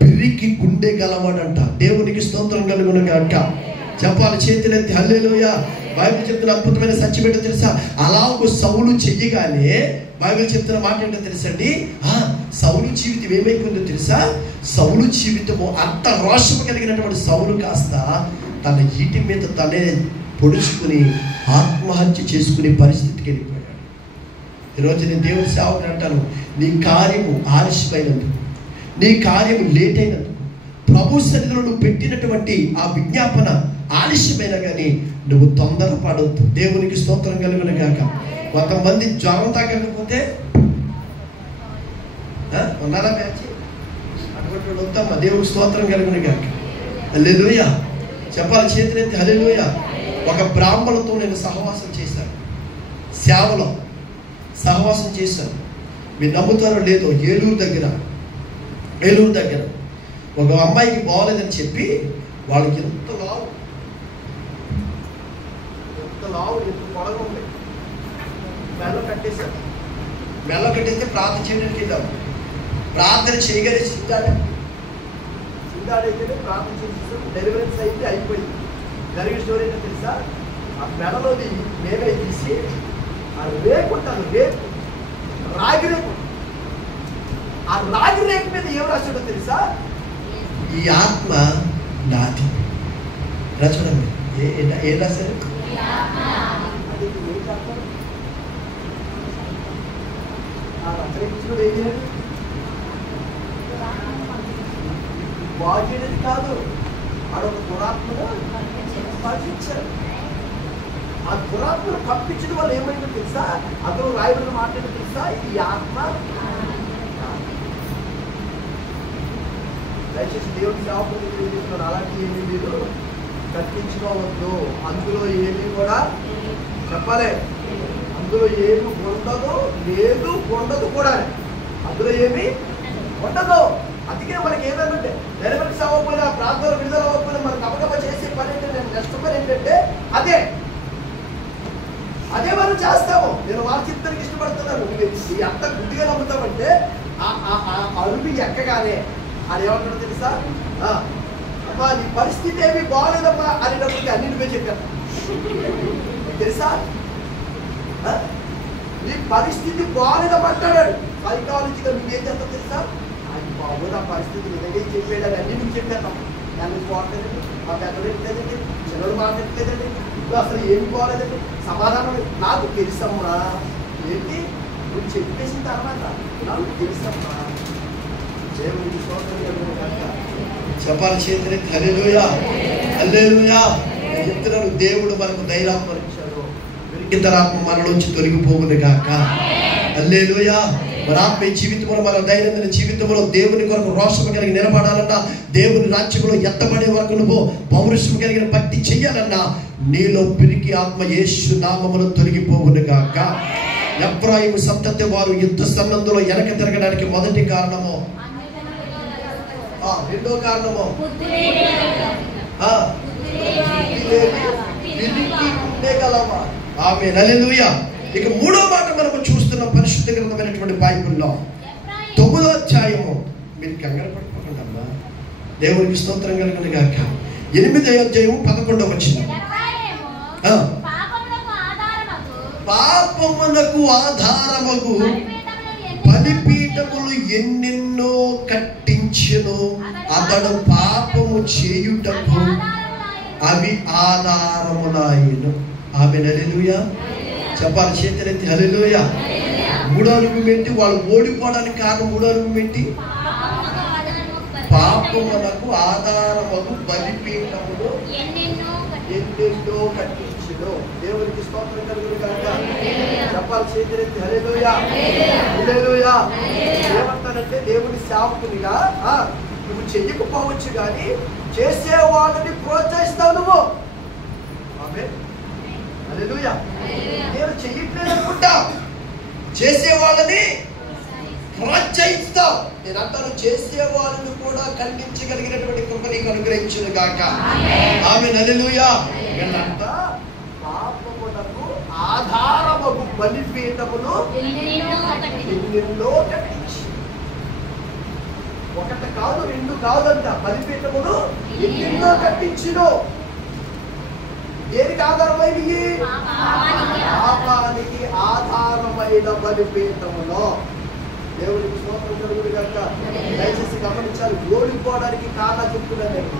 పిరికి గుండె గలవాడంట. దేవునికి స్తోత్రం కలుగును గాక. చెప్పాలి, చేతులెత్తి హల్లెలూయా. బైబిల్ చెప్తున్న అద్భుతమైన సత్యం ఏంటో తెలుసా? అలాగూ సౌలు చెయ్యగానే బైబిల్ చెప్తున్న మాట ఏంటో తెలుసండి? సౌలు జీవితం ఏమైపోయిందో తెలుసా? సౌలు జీవితము అంత రోషము కలిగినటువంటి సౌలు కాస్త తన ఈటి మీద తనే పొడుచుకుని ఆత్మహత్య చేసుకునే పరిస్థితికి వెళ్ళిపోయాడు. ఈరోజు నేను దేవుని సేవకుని అంటాను, నీ కార్యము ఆలస్యమైనందుకు, నీ కార్యము లేట్ అయినందుకు, ప్రభు సన్నిధిలో నువ్వు పెట్టినటువంటి ఆ విజ్ఞాపన ఆలస్యమైన కానీ నువ్వు తొందరపడవద్దు. దేవునికి స్తోత్రం కలుగును గాక. కొంతమంది జ్వరం తగ్గకపోతే ఉన్నారా బ్యాచ్? అటువంటి వద్దమ్మా. దేవునికి స్తోత్రం కలుగును గాక. హల్లెలూయా. చెప్పాలి, చేతులెత్తి హల్లెలూయా. ఒక బ్రాహ్మణులతో నేను సహవాసం చేశాను, సేవలో సహవాసం చేశాను. మీరు నమ్ముతారో లేదో, ఏలూరు దగ్గర ఒక అమ్మాయికి బాగోలేదని చెప్పి వాళ్ళకి ఎంత లావు ఎంత పొడగా ఉంది మెల్ల కట్టేస్తే ప్రార్థన చేయడానికి వెళ్ళాము. ప్రార్థన చేయగానే సిందాడైతేనే ప్రార్థన చేసేసాం. డెలివరెన్స్ అయితే అయిపోయింది. జరిగిన స్టోరీ ఏంటో తెలుసా? ఆ మెడలోది మేమే తీసి ఆ రేకుంటాను, రాగి రేకు. ఆ రాగి రేకు మీద ఏం రాశాడో తెలుసా? ఈ ఆత్మ నాది. ఇలా చూడండి, ఏం రాశారు? రచయితుడు ఏం చేయాలి? బాధ్యత కాదు, ఆడొక దురాత్మను పంపించారు. ఆ దురాత్మను పంపించడం వల్ల ఏమైందో తెలుసా? అందులో రాయబడిన మాట ఏంటో తెలుసా? ఈ ఆత్మ దయచేసి దేవుని సేవకులు తెలియజేస్తున్నారు, అలాంటి ఏమీ మీరు కట్టించుకోవద్దు. అందులో ఏమీ కూడా చెప్పాలి, అందులో ఏమి ఉండదు, లేదు ఉండదు కూడా. అందులో ఏమి ఉండదు. అందుకే మనకి ఏదంటే డెలివరీస్ అవ్వకపోయినా, ప్రాంతాలు విడుదల అవ్వకపోయినా మనకు గబగబా చేసే పని ఏంటంటే, నెక్స్ట్ పని ఏంటంటే అదే మనం చేస్తాము. నేను వాక్యత్వానికి ఇష్టపడుతున్నాను. ఈ అంత గుడ్డిగా నమ్ముతామంటే అరుగు ఎక్కగానే అది ఏమంటాడో తెలుసా? అమ్మా నీ పరిస్థితి ఏమి బాగలేదమ్మా అనేటప్పటికి అన్ని నువ్వే చెప్పాను తెలుసా? నీ పరిస్థితి బాగలేదమ్మంటాడు. సైకాలజీగా నువ్వేం చేస్తావు తెలుసా? అది బాబు నా పరిస్థితి నిజంగా చెప్పాడని అన్ని నువ్వు చెప్పేస్తాం. దాన్ని పోవట్లేదండి, మా పెద్దలు లేదండి, చిన్నలు మాట్లాడలేదండి, ఇప్పుడు అసలు ఏమి పోలేదండి, సమాధానం నాకు తెలుసమ్మా. ఏంటి నువ్వు చెప్పేసిన తర్వాత నాకు తెలుసమ్మా. దేవుడికి చెప్పాలి చేతులు హల్లెలూయా, హల్లెలూయా. నేను చెప్తున్నాను, దేవుడు మనకు ధైర్యాత్మ ఇచ్చాడు. ఇతరాత్మ మనలోంచి తొలగిపోవును గాక. హల్లెలూయా. మన ఆత్మీయ జీవితంలో, మన దైనందిన జీవితంలో దేవుని కొరకు రోషము కలిగి నిలబడాలన్నా, దేవుని రాజ్యంలో ఎత్తబడే వరకు నువ్వు పౌరుషం కలిగిన భక్తి చెయ్యాలన్నా, నీలో పిరికి ఆత్మ యేసు నామములో తొలగిపోవును గాక. ఎఫ్రాయిము సంతతి వారు యుద్ధ సన్నద్ధంలో వెనక తిరగడానికి మొదటి కారణము, రెండో కారణము ఆమేన్, హల్లెలూయా. ఇక మూడో మాట మనము చూస్తున్న పరిశుద్ధ గ్రంథమైనటువంటి బైబిల్లో 9వ అధ్యాయము. మీరు కంగారు పడిపోకండి అమ్మా, దేవునికి స్తోత్రం కలుగును గాక. 8వ అధ్యాయము 11వ వచనం. పాపమునకు ఆధారమగు బలిపీఠములు ఎన్నెన్నో కట్టించెను, అతడు పాపము చేయుటకు అవి ఆధారములాయెను. ఆమేన్, హల్లెలూయా. చెప్పాలి చేతులెత్తి హల్లెలూయా. మూడో అనుభవం ఏంటి? వాళ్ళు ఓడిపోవడానికి కారణం మూడో అనుభవం ఏంటి? పాపమునకు ఆధారమగు బలిపీఠములు ఎన్నెన్నో కట్టించెను. దేవునికి స్తోత్రం కలుగును గాక. చెప్పాలి చేతులెత్తి హల్లెలూయా, హల్లెలూయా. ఏమంటానంటే, దేవుని సేవకునిగా నువ్వు చెయ్యకపోవచ్చు కానీ చేసేవాళ్ళని ప్రోత్సహిస్తావు నువ్వు. ఆమేన్, హల్లెలూయా. నేను చెయ్యట్లేదు అనుకుంటా, చేసేవాళ్ళని ప్రోత్సహిస్తావు. నేను అంటాను, చేసేవాళ్ళని కూడా ఖండించగలిగినటువంటి కృప నీకు అనుగ్రహించును గాక. ఆమేన్, హల్లెలూయా. వీళ్ళంతా పాపమునకు ఆధారమగు బలిపీఠమును ఎన్నెన్నో కట్టించి, ఒకటి కాదు రెండు కాదంట, బలిపీఠమును ఎన్నెన్నో కట్టించును. దేనికి ఆధారమైనవి? పాపానికి ఆధారమైన బలిపీఠములో. దేవుడికి స్తోత్రం కలుగును గాక. దయచేసి గమనించాలి, ఓడిపోవడానికి కారణం చెప్తున్నానండి.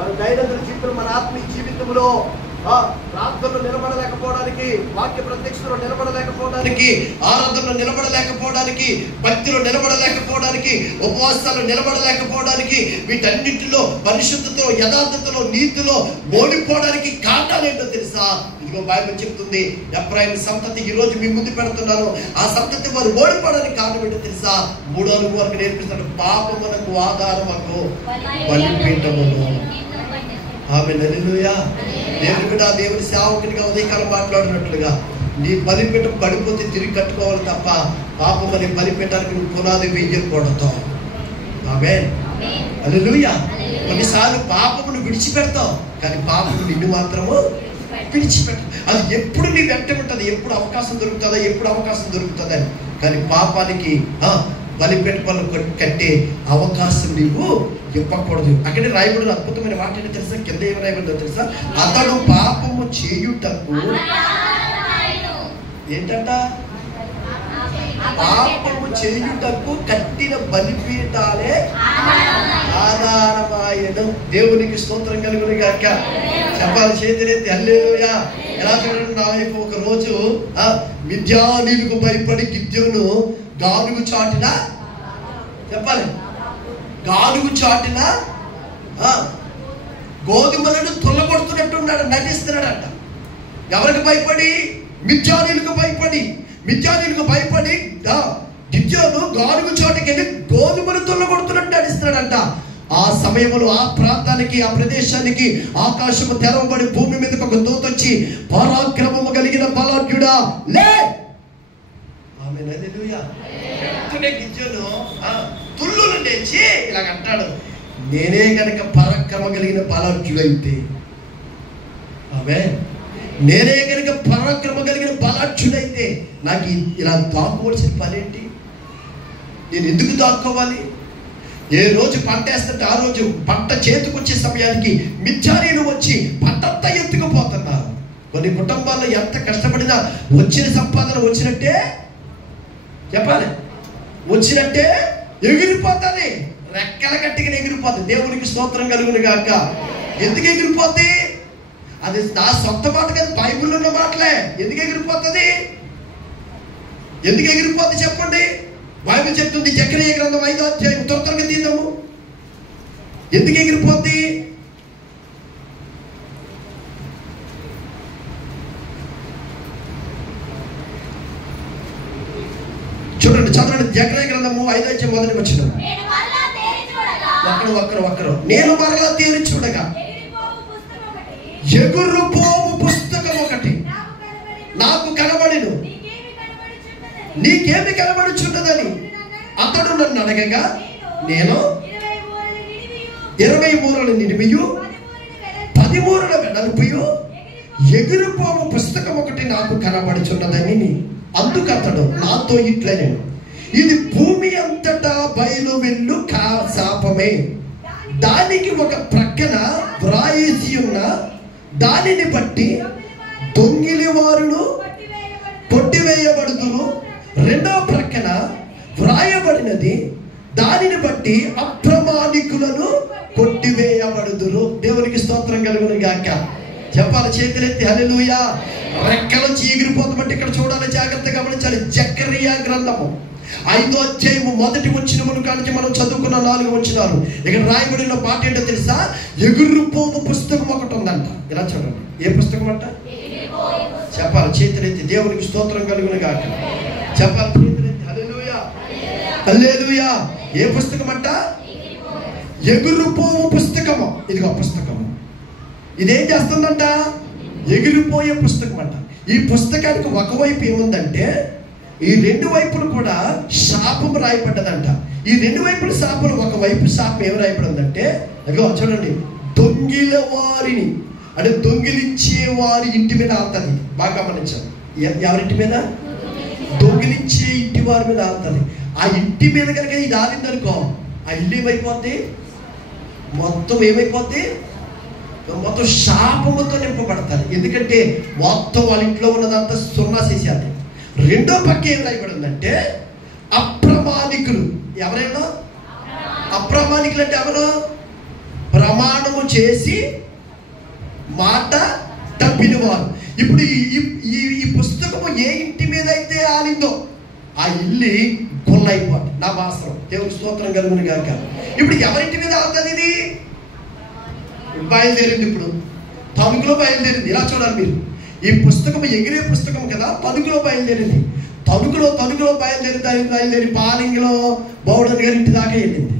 మన దైనందిన జీవితం, మన ఆత్మీయ జీవితంలో ప్రార్థనలో నిలబడలేకపోవడానికి, వాక్య ప్రత్యక్షలో నిలబడలేకపోవడానికి, ఆరాధనలో నిలబడలేకపోవడానికి, భక్తిలో నిలబడలేకపోవడానికి, ఉపవాసాలు నిలబడలేకపోవడానికి, వీటన్నిటిలో పరిశుద్ధతలో, యథార్థతలో, నీతిలో ఓడిపోవడానికి కారణాలు ఏంటో తెలుసా? ఇదిగో బైబిల్ చెప్తుంది, ఎఫ్రాయిము సంతతి ఈ రోజు మీ ముందు పెడుతున్నాను. ఆ సంతతి వారు ఓడిపోవడానికి కారణం ఏంటో తెలుసా? మూడో అనుభవం వరకు నేర్పిస్తాడు. పాపమునకు ఆధారమగు బలిపీఠమును. ఆమేన్, హల్లెలూయా. దేవుని బిడ్డ, దేవుని సేవకునిగా ఉదయకాలం మాట్లాడినట్లుగా, నీ బలిపీఠం పడిపోతే తిరిగి కట్టుకోవాలి తప్ప పాపం అనే బలిపీఠానికి నువ్వు పునాది వేయకూడదు. ఆమేన్, హల్లెలూయా. కొన్నిసార్లు పాపమును విడిచిపెడతావు, కానీ పాపము నిన్ను మాత్రము విడిచిపెట్టు. అది ఎప్పుడు నీ వెంట ఉంటుంది, ఎప్పుడు అవకాశం దొరుకుతుందా, ఎప్పుడు అవకాశం దొరుకుతుందని. కానీ పాపానికి బలిపీఠ పనులు కట్టే అవకాశం నీవు ఇవ్వకూడదు. అక్కడే రాయబడిన అద్భుతమైన మాట ఏంటో తెలుసా? కింద ఏమి రాయబడిందో తెలుసా? అతడు పాపము చేయుటకు ఏంటంట? పాపము చేయుటకు కట్టిన బలిపీఠాలే ఆధారమాయను. దేవునికి స్తోత్రం కలుగును గాక. చెప్పాలి చేతులెత్తి హల్లెలూయా. ఎలా చూడండి, నా వైపు ఒక రోజు మిద్యానీయులకు భయపడి గిద్యోను గానుగు చాటిన, చెప్పాలి, గానుగు చాటిన గోధుమలను తొలగొడుతున్నట్టున్నాడు, నటిస్తున్నాడంట. ఎవరికి భయపడి? మిద్యానీయులకు భయపడి. మిద్యానీయులకు భయపడి గిద్యోను గానుగు చాటుకి వెళ్ళి గోధుమలు తొలగొడుతున్నట్టు నటిస్తున్నాడంట. ఆ సమయంలో ఆ ప్రాంతానికి, ఆ ప్రదేశానికి ఆకాశము తెరవబడి భూమి మీదకి ఒక దూత వచ్చి, పరాక్రమము కలిగిన బలాఢ్యుడా లే. ఆమేన్, హల్లెలూయా. గిజ్జను తుళ్ళును లేచి ఇలాగ అంటాడు, నేనే కనుక పరాక్రమం కలిగిన బలాఢ్యుడైతే, ఆమేన్, నేనే కనుక పరాక్రమం కలిగిన బలాఢ్యుడైతే నాకు ఇలా దాక్కోవలసిన పనేంటి? నేను ఎందుకు దాక్కోవాలి? ఏ రోజు పంట వేస్తుంటే ఆ రోజు పంట చేతికొచ్చే సమయానికి మిథ్యారీలు వచ్చి పంటంతా ఎత్తుకుపోతున్నారు. కొన్ని కుటుంబాల్లో ఎంత కష్టపడినా వచ్చిన సంపాదన వచ్చినట్టే చెప్పాలి, వచ్చినట్టే ఎగిరిపోతుంది, రెక్కల గట్టిగా ఎగిరిపోతుంది. దేవునికి స్తోత్రం కలుగును గాక. ఎందుకు ఎగిరిపోతుంది? అది నా సొంత మాట కాదు, బైబిల్లో ఉన్న మాటలే. ఎందుకు ఎగిరిపోతుంది? ఎందుకు ఎగిరిపోతుంది చెప్పండి? బైబిల్ చెప్తుంది, జకరియా గ్రంథం 5వ అధ్యాయం త్వరగా తీద్దాము. ఎందుకు ఎగిరిపోద్ది? చూడండి, చదవండి. జకరియా గ్రంథము 5వ అధ్యాయం మొదటి వచనం. ఒక్కరు నేను మరలా తేరి చూడగా ఎగురుపోవు పుస్తకం ఒకటి నాకు కనబడెను. నీకేమి కనబడుచున్నదని అతడు నన్ను అడగగా, నేను 20 మూరల నిడిమియు 10 మూరల వెడల్పుయు ఎగిరిపోవు పుస్తకం ఒకటి నాకు కనబడుచున్నదని. అందుకు అతడు నాతో ఇట్లనెను, ఇది భూమి అంతటా బయలు వెళ్ళు శాపమే. దానికి ఒక ప్రక్కన వ్రాయేసి ఉన్న దానిని బట్టి దొంగిలి వారును కొట్టివేయబడుదురు. రెండవ ప్రక్కన వ్రాయబడినది, దానిని బట్టి అప్రమాణికులను కొట్టివేయబడుదురు. దేవునికి స్తోత్రం కలుగును గాక. చెప్పాలి, చేతులెత్తి హల్లెలూయా. రెక్కలు ఎగిరిపోతామంటే ఇక్కడ చూడాలి, జాగ్రత్తగా గమనించాలి. జకరియా గ్రంథము 5వ అధ్యాయము మొదటి వచనమును కానించి మనం చదువుకున్న 4 వచనాలు. ఇక్కడ రాయబడిన మాట ఏంటో తెలుసా? ఎగురుపోవు పుస్తకం ఒకటి ఉందంట. ఇలా చూడండి, ఏ పుస్తకం అంట? చెప్పాలి, చేతులెత్తి. దేవునికి స్తోత్రం కలుగును గాక. చెప్పాలి, చేతులెత్తి హల్లెలూయా, హల్లెలూయా. ఏ పుస్తకం అంట? ఎగురుపోవు పుస్తకము. ఇదిగో పుస్తకము. ఇదేం చేస్తుందంట? ఎగిరిపోయే పుస్తకం అంట. ఈ పుస్తకానికి ఒకవైపు ఏముందంటే, ఈ 2 వైపులు కూడా శాపం రాయబడ్డదంట. ఈ 2 వైపుల శాపలు, ఒకవైపు శాపం ఏమి రాయబడిందంటే, అదిగో చూడండి, దొంగిల వారిని అంటే దొంగిలించే వారి ఇంటి మీద ఆల్తుంది. బాగా గమనించాలి. ఎవరింటి మీద? దొంగిలించే ఇంటి వారి మీద ఆల్తుంది. ఆ ఇంటి మీద కనుక ఇది ఆలిందనుకో, ఆ ఇల్లు ఏమైపోద్ది? మొత్తం ఏమైపోద్ది? మొత్తం శాపముతో నింపబడతారు. ఎందుకంటే మొత్తం వాళ్ళ ఇంట్లో ఉన్నదంతా సున్నా చేసేది. రెండో పక్క ఏం రాయబడిందంటే, అప్రమాణికులు. ఎవరైనా అప్రమాణికులు అంటే ఎవరు? ప్రమాణము చేసి మాట తప్పిన వారు. ఇప్పుడు ఈ పుస్తకము ఏ ఇంటి మీద అయితే ఆలిందో ఆ ఇల్లు కొల్లైపోతుంది. నా వాస్తవం. దేవుని స్తోత్రం కలుగును గాక. ఇప్పుడు ఎవరింటి మీద ఆలుతుంది? ఇది బయలుదేరింది. ఇప్పుడు తణుకులో బయలుదేరింది. ఇలా చూడాలి మీరు. ఈ పుస్తకం ఎగిరే పుస్తకం కదా, తణుకులో బయలుదేరింది. తణుకులో బయలుదేరి పాలింగిలో బౌడన్ గారి ఇంటి దాకా వెళ్ళింది.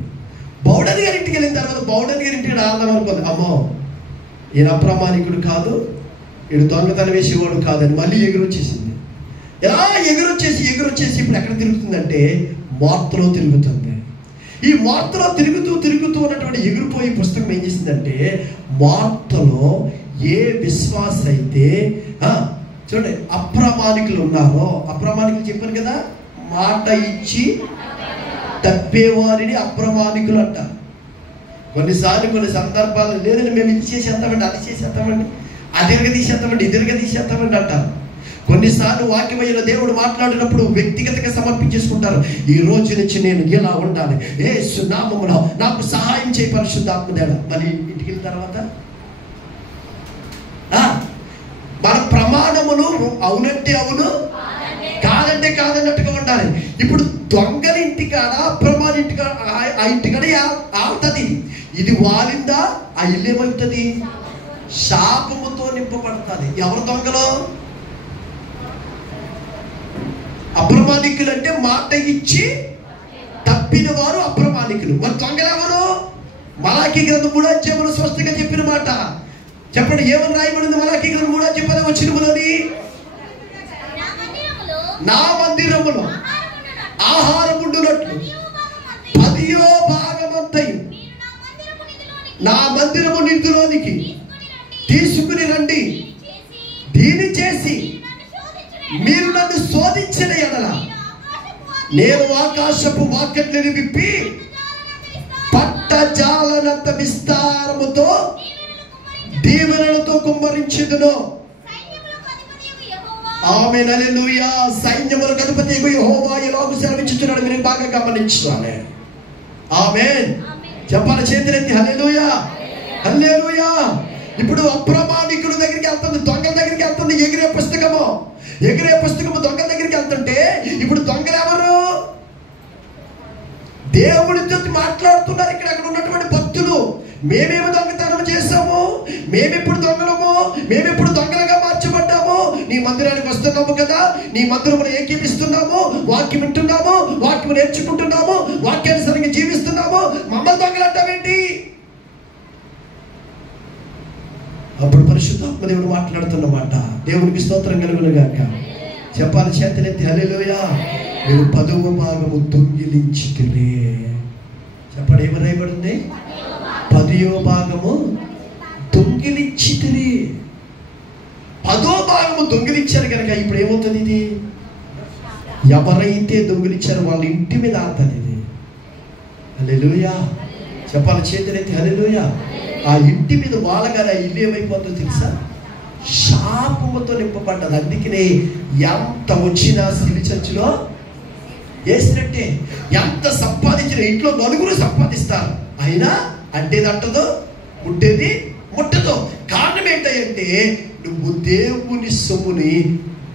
బౌడన్ గారి ఇంటికి వెళ్ళిన తర్వాత బౌడన్ గారి ఇంటికి ఆడదాం అనుకోండి, అమ్మో ఈయన అప్రమాణికుడు కాదు, ఈడు దొంగతనం వేసేవాడు కాదని మళ్ళీ ఎగురొచ్చేసింది. ఎలా ఎగురొచ్చేసి ఇప్పుడు ఎక్కడ తిరుగుతుందంటే మార్తలో తిరుగుతుంది. ఈ మార్తలో తిరుగుతూ ఉన్నటువంటి ఎగిరిపోయి పుస్తకం ఏం చేసిందంటే, మార్తలో ఏ విశ్వాస అయితే చూడండి అప్రమాణికులు ఉన్నారో, అప్రమాణికులు చెప్పాను కదా, మాట ఇచ్చి తప్పేవారిని అప్రమాణికులు అంటారు. కొన్నిసార్లు కొన్ని సందర్భాలు, లేదండి మేము ఇది చేసేస్తామండి, అది చేసేస్తామండి, అదిరగ తీసేస్తామండి అంటారు. కొన్నిసార్లు వాక్యమైన దేవుడు మాట్లాడినప్పుడు వ్యక్తిగతంగా సమర్పించేసుకుంటారు. ఈ రోజు నుంచి నేను ఇలా ఉండాలి, యేసు నామములో నాకు సహాయం చేయి పరిశుద్ధాత్మ దేవుడా. మరి ఇంటికి వెళ్ళిన తర్వాత మన ప్రమాణములు అవునంటే అవును, కాదంటే కాదన్నట్టుగా ఉండాలి. ఇప్పుడు దొంగల ఇంటికాడ అప్రమాణ ఇంటికాడ ఆ ఇంటికాడ ఆడుతుంది. ఇది వాలిందా ఆ ఇల్లు ఏమవుతుంది? శాపముతో నింపబడుతుంది. ఎవరు దొంగలు? అప్రమాణికులు అంటే మాట ఇచ్చి తప్పిన వారు అప్రమాణికులు. మరి దొంగలు ఎవరు? మలాకీ గ్రంథం 3వ అధ్యాయంలో స్పష్టంగా చెప్పిన మాట చెప్పండి. ఏమని రాయబడింది మలాకీ గ్రంథం 3వ అధ్యాయం 10వ నా మందిరములో ఆహారం ఉండునట్లు 10వ భాగమంతయు నా మందిరము నిధులోనికి తీసుకుని రండి. దీని చేసి మీరు నన్ను శోధించిన ఎడల నేను ఆకాశపు వాకిట్లను విప్పి పట్టజాలనంత విస్తారముతో దీవెనలతో కుమ్మరించుదును. ఆమేన్, హల్లెలూయా. సైన్యములకు అధిపతియగు యెహోవా ఇలాగు సెలవిచ్చుచున్నాడు. మీరు బాగా గమనించాలి. ఆమేన్. చెప్పాలి చేతులెత్తి హల్లెలూయా, హల్లెలూయా. ఇప్పుడు అప్రమాణికుల దగ్గరికి వెళ్తుంది, దొంగల దగ్గరికి వెళ్తుంది. ఎగిరే పుస్తకము దొంగల దగ్గరికి వెళ్తుంటే ఇప్పుడు దొంగలు ఎవరు? దేవుడితో మాట్లాడుతున్నారు. అక్కడ ఉన్నటువంటి భక్తులు మేమేమి దొంగతనం చేశాము, మేమెప్పుడు దొంగలము, మేమెప్పుడు దొంగలుగా మార్చబడ్డాము. నీ మందిరానికి వస్తున్నాము కదా, నీ మందిరమును ఏకీపిస్తున్నాము, వాక్యం వింటున్నాము, వాక్యం నేర్చుకుంటున్నాము, వాక్యానుసారంగా జీవిస్తున్నాము, మమ్మల్ని దొంగలు అంటావేంటి? అప్పుడు పరిశుద్ధాత్మ దేవుడు మాట్లాడుతున్నమాట. దేవునికి స్తోత్రం కలుగును గాక. చెప్పాలి చేతులెత్తి హల్లెలూయా. మీరు 10వ భాగము దొంగిలించితిరే. చెప్పండి, ఏమని రాయబడింది? 10వ భాగము దొంగిలించితిరే. 10వ భాగము దొంగిలించారు కనుక ఇప్పుడు ఏమవుతుంది? ఇది ఎవరైతే దొంగిలించారో వాళ్ళ ఇంటి మీద ఆడుతుంది ఇది. హల్లెలూయా. చెప్పాలి చేతులెత్తి హల్లెలూయా. ఆ ఇంటి మీద వాళ్ళగానే ఆ ఇల్లు ఏమైపోతుందో తెలుసా? శాపముతో నింపబడ్డది. అందుకనే ఎంత వచ్చినా సిలి చర్చిలో వేసినట్టే. ఎంత సంపాదించిన ఇంట్లో నలుగురు సంపాదిస్తారు, అయినా అడ్డేది అంటదో, ముట్టేది ముట్టదో. కారణం ఏంటంటే నువ్వు దేవుని సొమ్ముని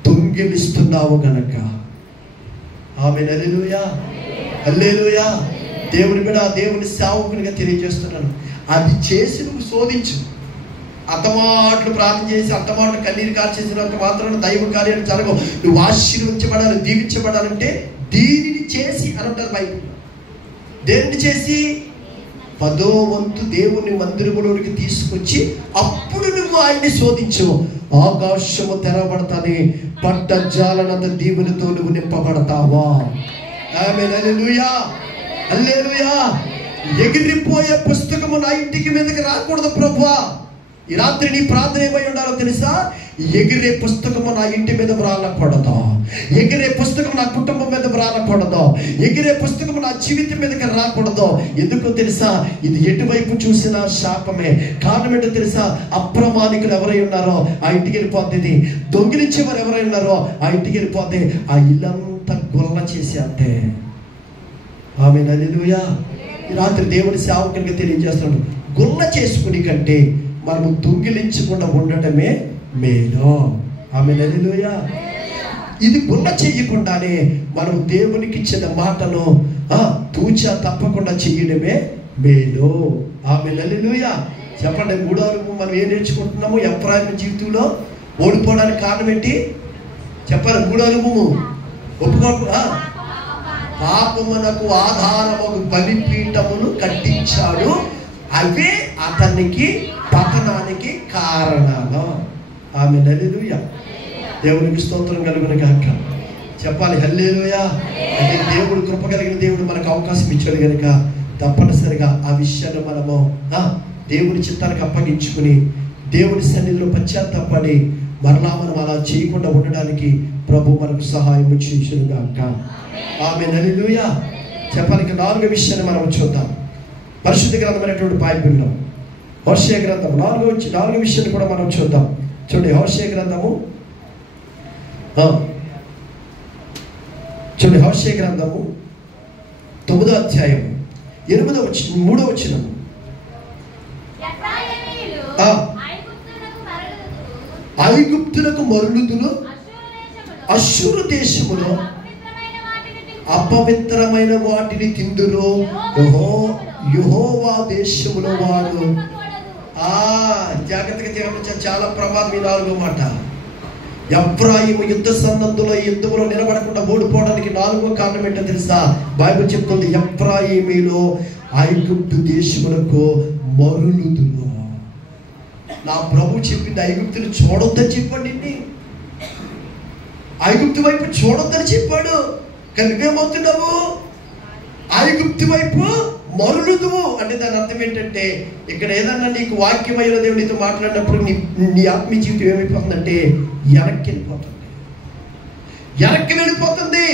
దొంగిలిస్తున్నావు గనక. ఆమేన్, హల్లెలూయా, హల్లెలూయా. దేవుని మీద దేవుని సేవకునిగా తెలియజేస్తున్నాను. అది చేసి నువ్వు శోధించు. అంతమాటలు ప్రార్థన చేసి అంతమాటలు కన్నీరు కార్చేసినంత మాత్రం దైవ కార్యాలు జరగవు. నువ్వు ఆశీర్వించబడాలి, దీవించబడాలంటే దీనిని చేసి అని అంటారు బైబిల్. దేనిని చేసి? 10వ వంతు దేవుని మందిరములోనికి తీసుకొచ్చి అప్పుడు నువ్వు ఆయన్ని శోధించు. ఆకాశము తెరవబడతానే, పట్టజాలనంత దీవులతో నువ్వు నింపబడతావా. ఆమేన్, హల్లెలూయా, హల్లెలూయా. ఎగిరిపోయే పుస్తకము నా ఇంటికి మీదకి రాకూడదు ప్రభువా. ఈ రాత్రి నీ ప్రార్థన ఏమై ఉండాలో తెలుసా? ఎగిరే పుస్తకము నా ఇంటి మీద రాలకూడదు, ఎగిరే పుస్తకం నా కుటుంబం మీద రాలకూడదు, ఎగిరే పుస్తకం నా జీవితం మీదకి రాకూడదు. ఎందుకో తెలుసా? ఇది ఎటువైపు చూసినా శాపమే. కారణం ఏంటో తెలుసా? అప్రమాణికులు ఎవరై ఉన్నారో ఆ ఇంటికి వెళ్ళిపోతుంది. దొంగిలించేవారు ఎవరై ఉన్నారో ఆ ఇంటికి వెళ్ళిపోతే ఆ ఇల్లంతా గొల్ల చేసి అంతే. ఆమేన్, హల్లెలూయా. ఈ రాత్రి దేవుని సేవకునిగా తెలియజేస్తున్నాడు, గుల్ల చేసుకుని కంటే మనము దొంగిలించకుండా ఉండటమే మేలు. ఆమేన్, హల్లెలూయా. ఇది గుల్ల చేయకుండానే మనం దేవునికి ఇచ్చిన మాటను తూచా తప్పకుండా చేయడమే మేలు. ఆమేన్, హల్లెలూయా. చెప్పండి, 3వ అనుభవం మనం ఏం నేర్చుకుంటున్నాము? ఎఫ్రాయిము జీవితంలో ఓడిపోవడానికి కారణం ఏంటి చెప్పాలి? 3వ అనుభవం ఒప్పుకోకు. పాపమునకు ఆధారముకు బలిపీఠమును కట్టించాడు, అవే అతనికి పతనానికి కారణాలు. ఆమేన్, హల్లెలూయా. దేవునికి స్తోత్రం కలుగును గాక. చెప్పాలి హల్లెలూయా. అంటే దేవుడు కృప కలిగిన దేవుడు మనకు అవకాశం ఇచ్చాడు కనుక తప్పనిసరిగా ఆ విషయాన్ని మనము దేవుని చిత్తానికి అప్పగించుకుని దేవుని సన్నిధిలో పశ్చాత్తాపడి మరలా మనం అలా చేయకుండా ఉండడానికి ప్రభు మనకు సహాయం చేయును గాక. ఆమేన్, హల్లెలూయా. చెప్పాలి. 4వ విషయాన్ని మనం చూద్దాం. పరిశుద్ధ గ్రంథమైనటువంటి బైబిల్లో హోషేయ గ్రంథం 4వ విషయాన్ని కూడా మనం చూద్దాం. చూడండి, హోషేయ గ్రంథము చూడండి, హోషేయ గ్రంథము 9వ అధ్యాయం 3వ వచనం. ఐగుప్తులకు మరులుదును, అష్షూరు దేశములో అపవిత్రమైన వాటిని తిందురు, యెహోవా దేశములో వాడు. జాగ్రత్తగా గమనించాలి, చాలా ప్రమాదం. 4వ మాట, ఎఫ్రాయిము యుద్ధ సన్నద్ధులో యుద్ధంలో నిలబడకుండా ఓడిపోవడానికి 4వ కారణం ఏంటో తెలుసా? బైబిల్ చెప్తుంది, ఎఫ్రాయిములో ఐగుప్తు దేశములకు మరులుదును. నా ప్రభు చెప్పింది ఐగుప్తుని చూడొద్దని చెప్పండి, ఐగుప్తు వైపు చూడొద్దని చెప్పాడు. కానీ నువ్వేమవుతున్నావు? ఐగుప్తు వైపు మరులుదువు అంటే దాని అర్థం ఏంటంటే, ఇక్కడ ఏదన్నా నీకు వాక్యమైన దేవుడు నీతో మాట్లాడినప్పుడు నీ ఆత్మీయ జీవితం ఏమైపోతుందంటే వెనక్కి వెళ్ళిపోతుంది.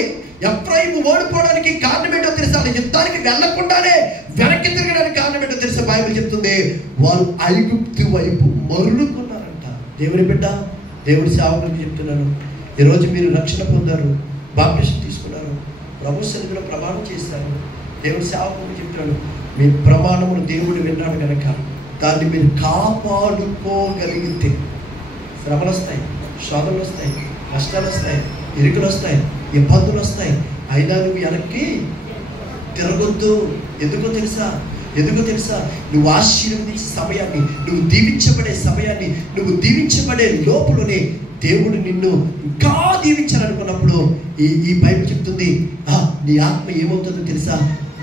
ఎఫ్రాయిము ఓడిపోవడానికి కారణం ఏంటో తెలుసా? యుద్ధానికి వెళ్ళకుండానే వెనక్కి తిరగడానికి కారణం ఏంటో తెలుసా? బైబిల్ చెప్తుంది, వాళ్ళు ఐగుప్తు వైపు మరులుకున్నారంట. దేవుని బిడ్డ, దేవుడి సేవకులకు చెప్తున్నాను, ఈరోజు మీరు రక్షణ పొందారు, బాప్టిజం తీసుకున్నారు, ప్రభు సన్నిధిలో ప్రమాణం చేస్తారు. దేవుడి సేవకులకు చెప్తున్నాడు, మీ ప్రమాణమును దేవుడు విన్నాడు కనుక దాన్ని మీరు కాపాడుకోగలిగితే శ్రమలు వస్తాయి, శోధనలు వస్తాయి, కష్టాలు వస్తాయి, ఇరుకులు వస్తాయి, ఇబ్బందులు వస్తాయి, అయినా నువ్వు వెనక్కి తిరగొద్దు. ఎందుకో తెలుసా? నువ్వు ఆశీర్వదించే సమయాన్ని, నువ్వు దీవించబడే సమయాన్ని, నువ్వు దీవించబడే లోపలనే దేవుడు నిన్ను ఇంకా దీవించాలనుకున్నప్పుడు ఈ బైబిల్ చెప్తుంది, నీ ఆత్మ ఏమవుతుందో తెలుసా?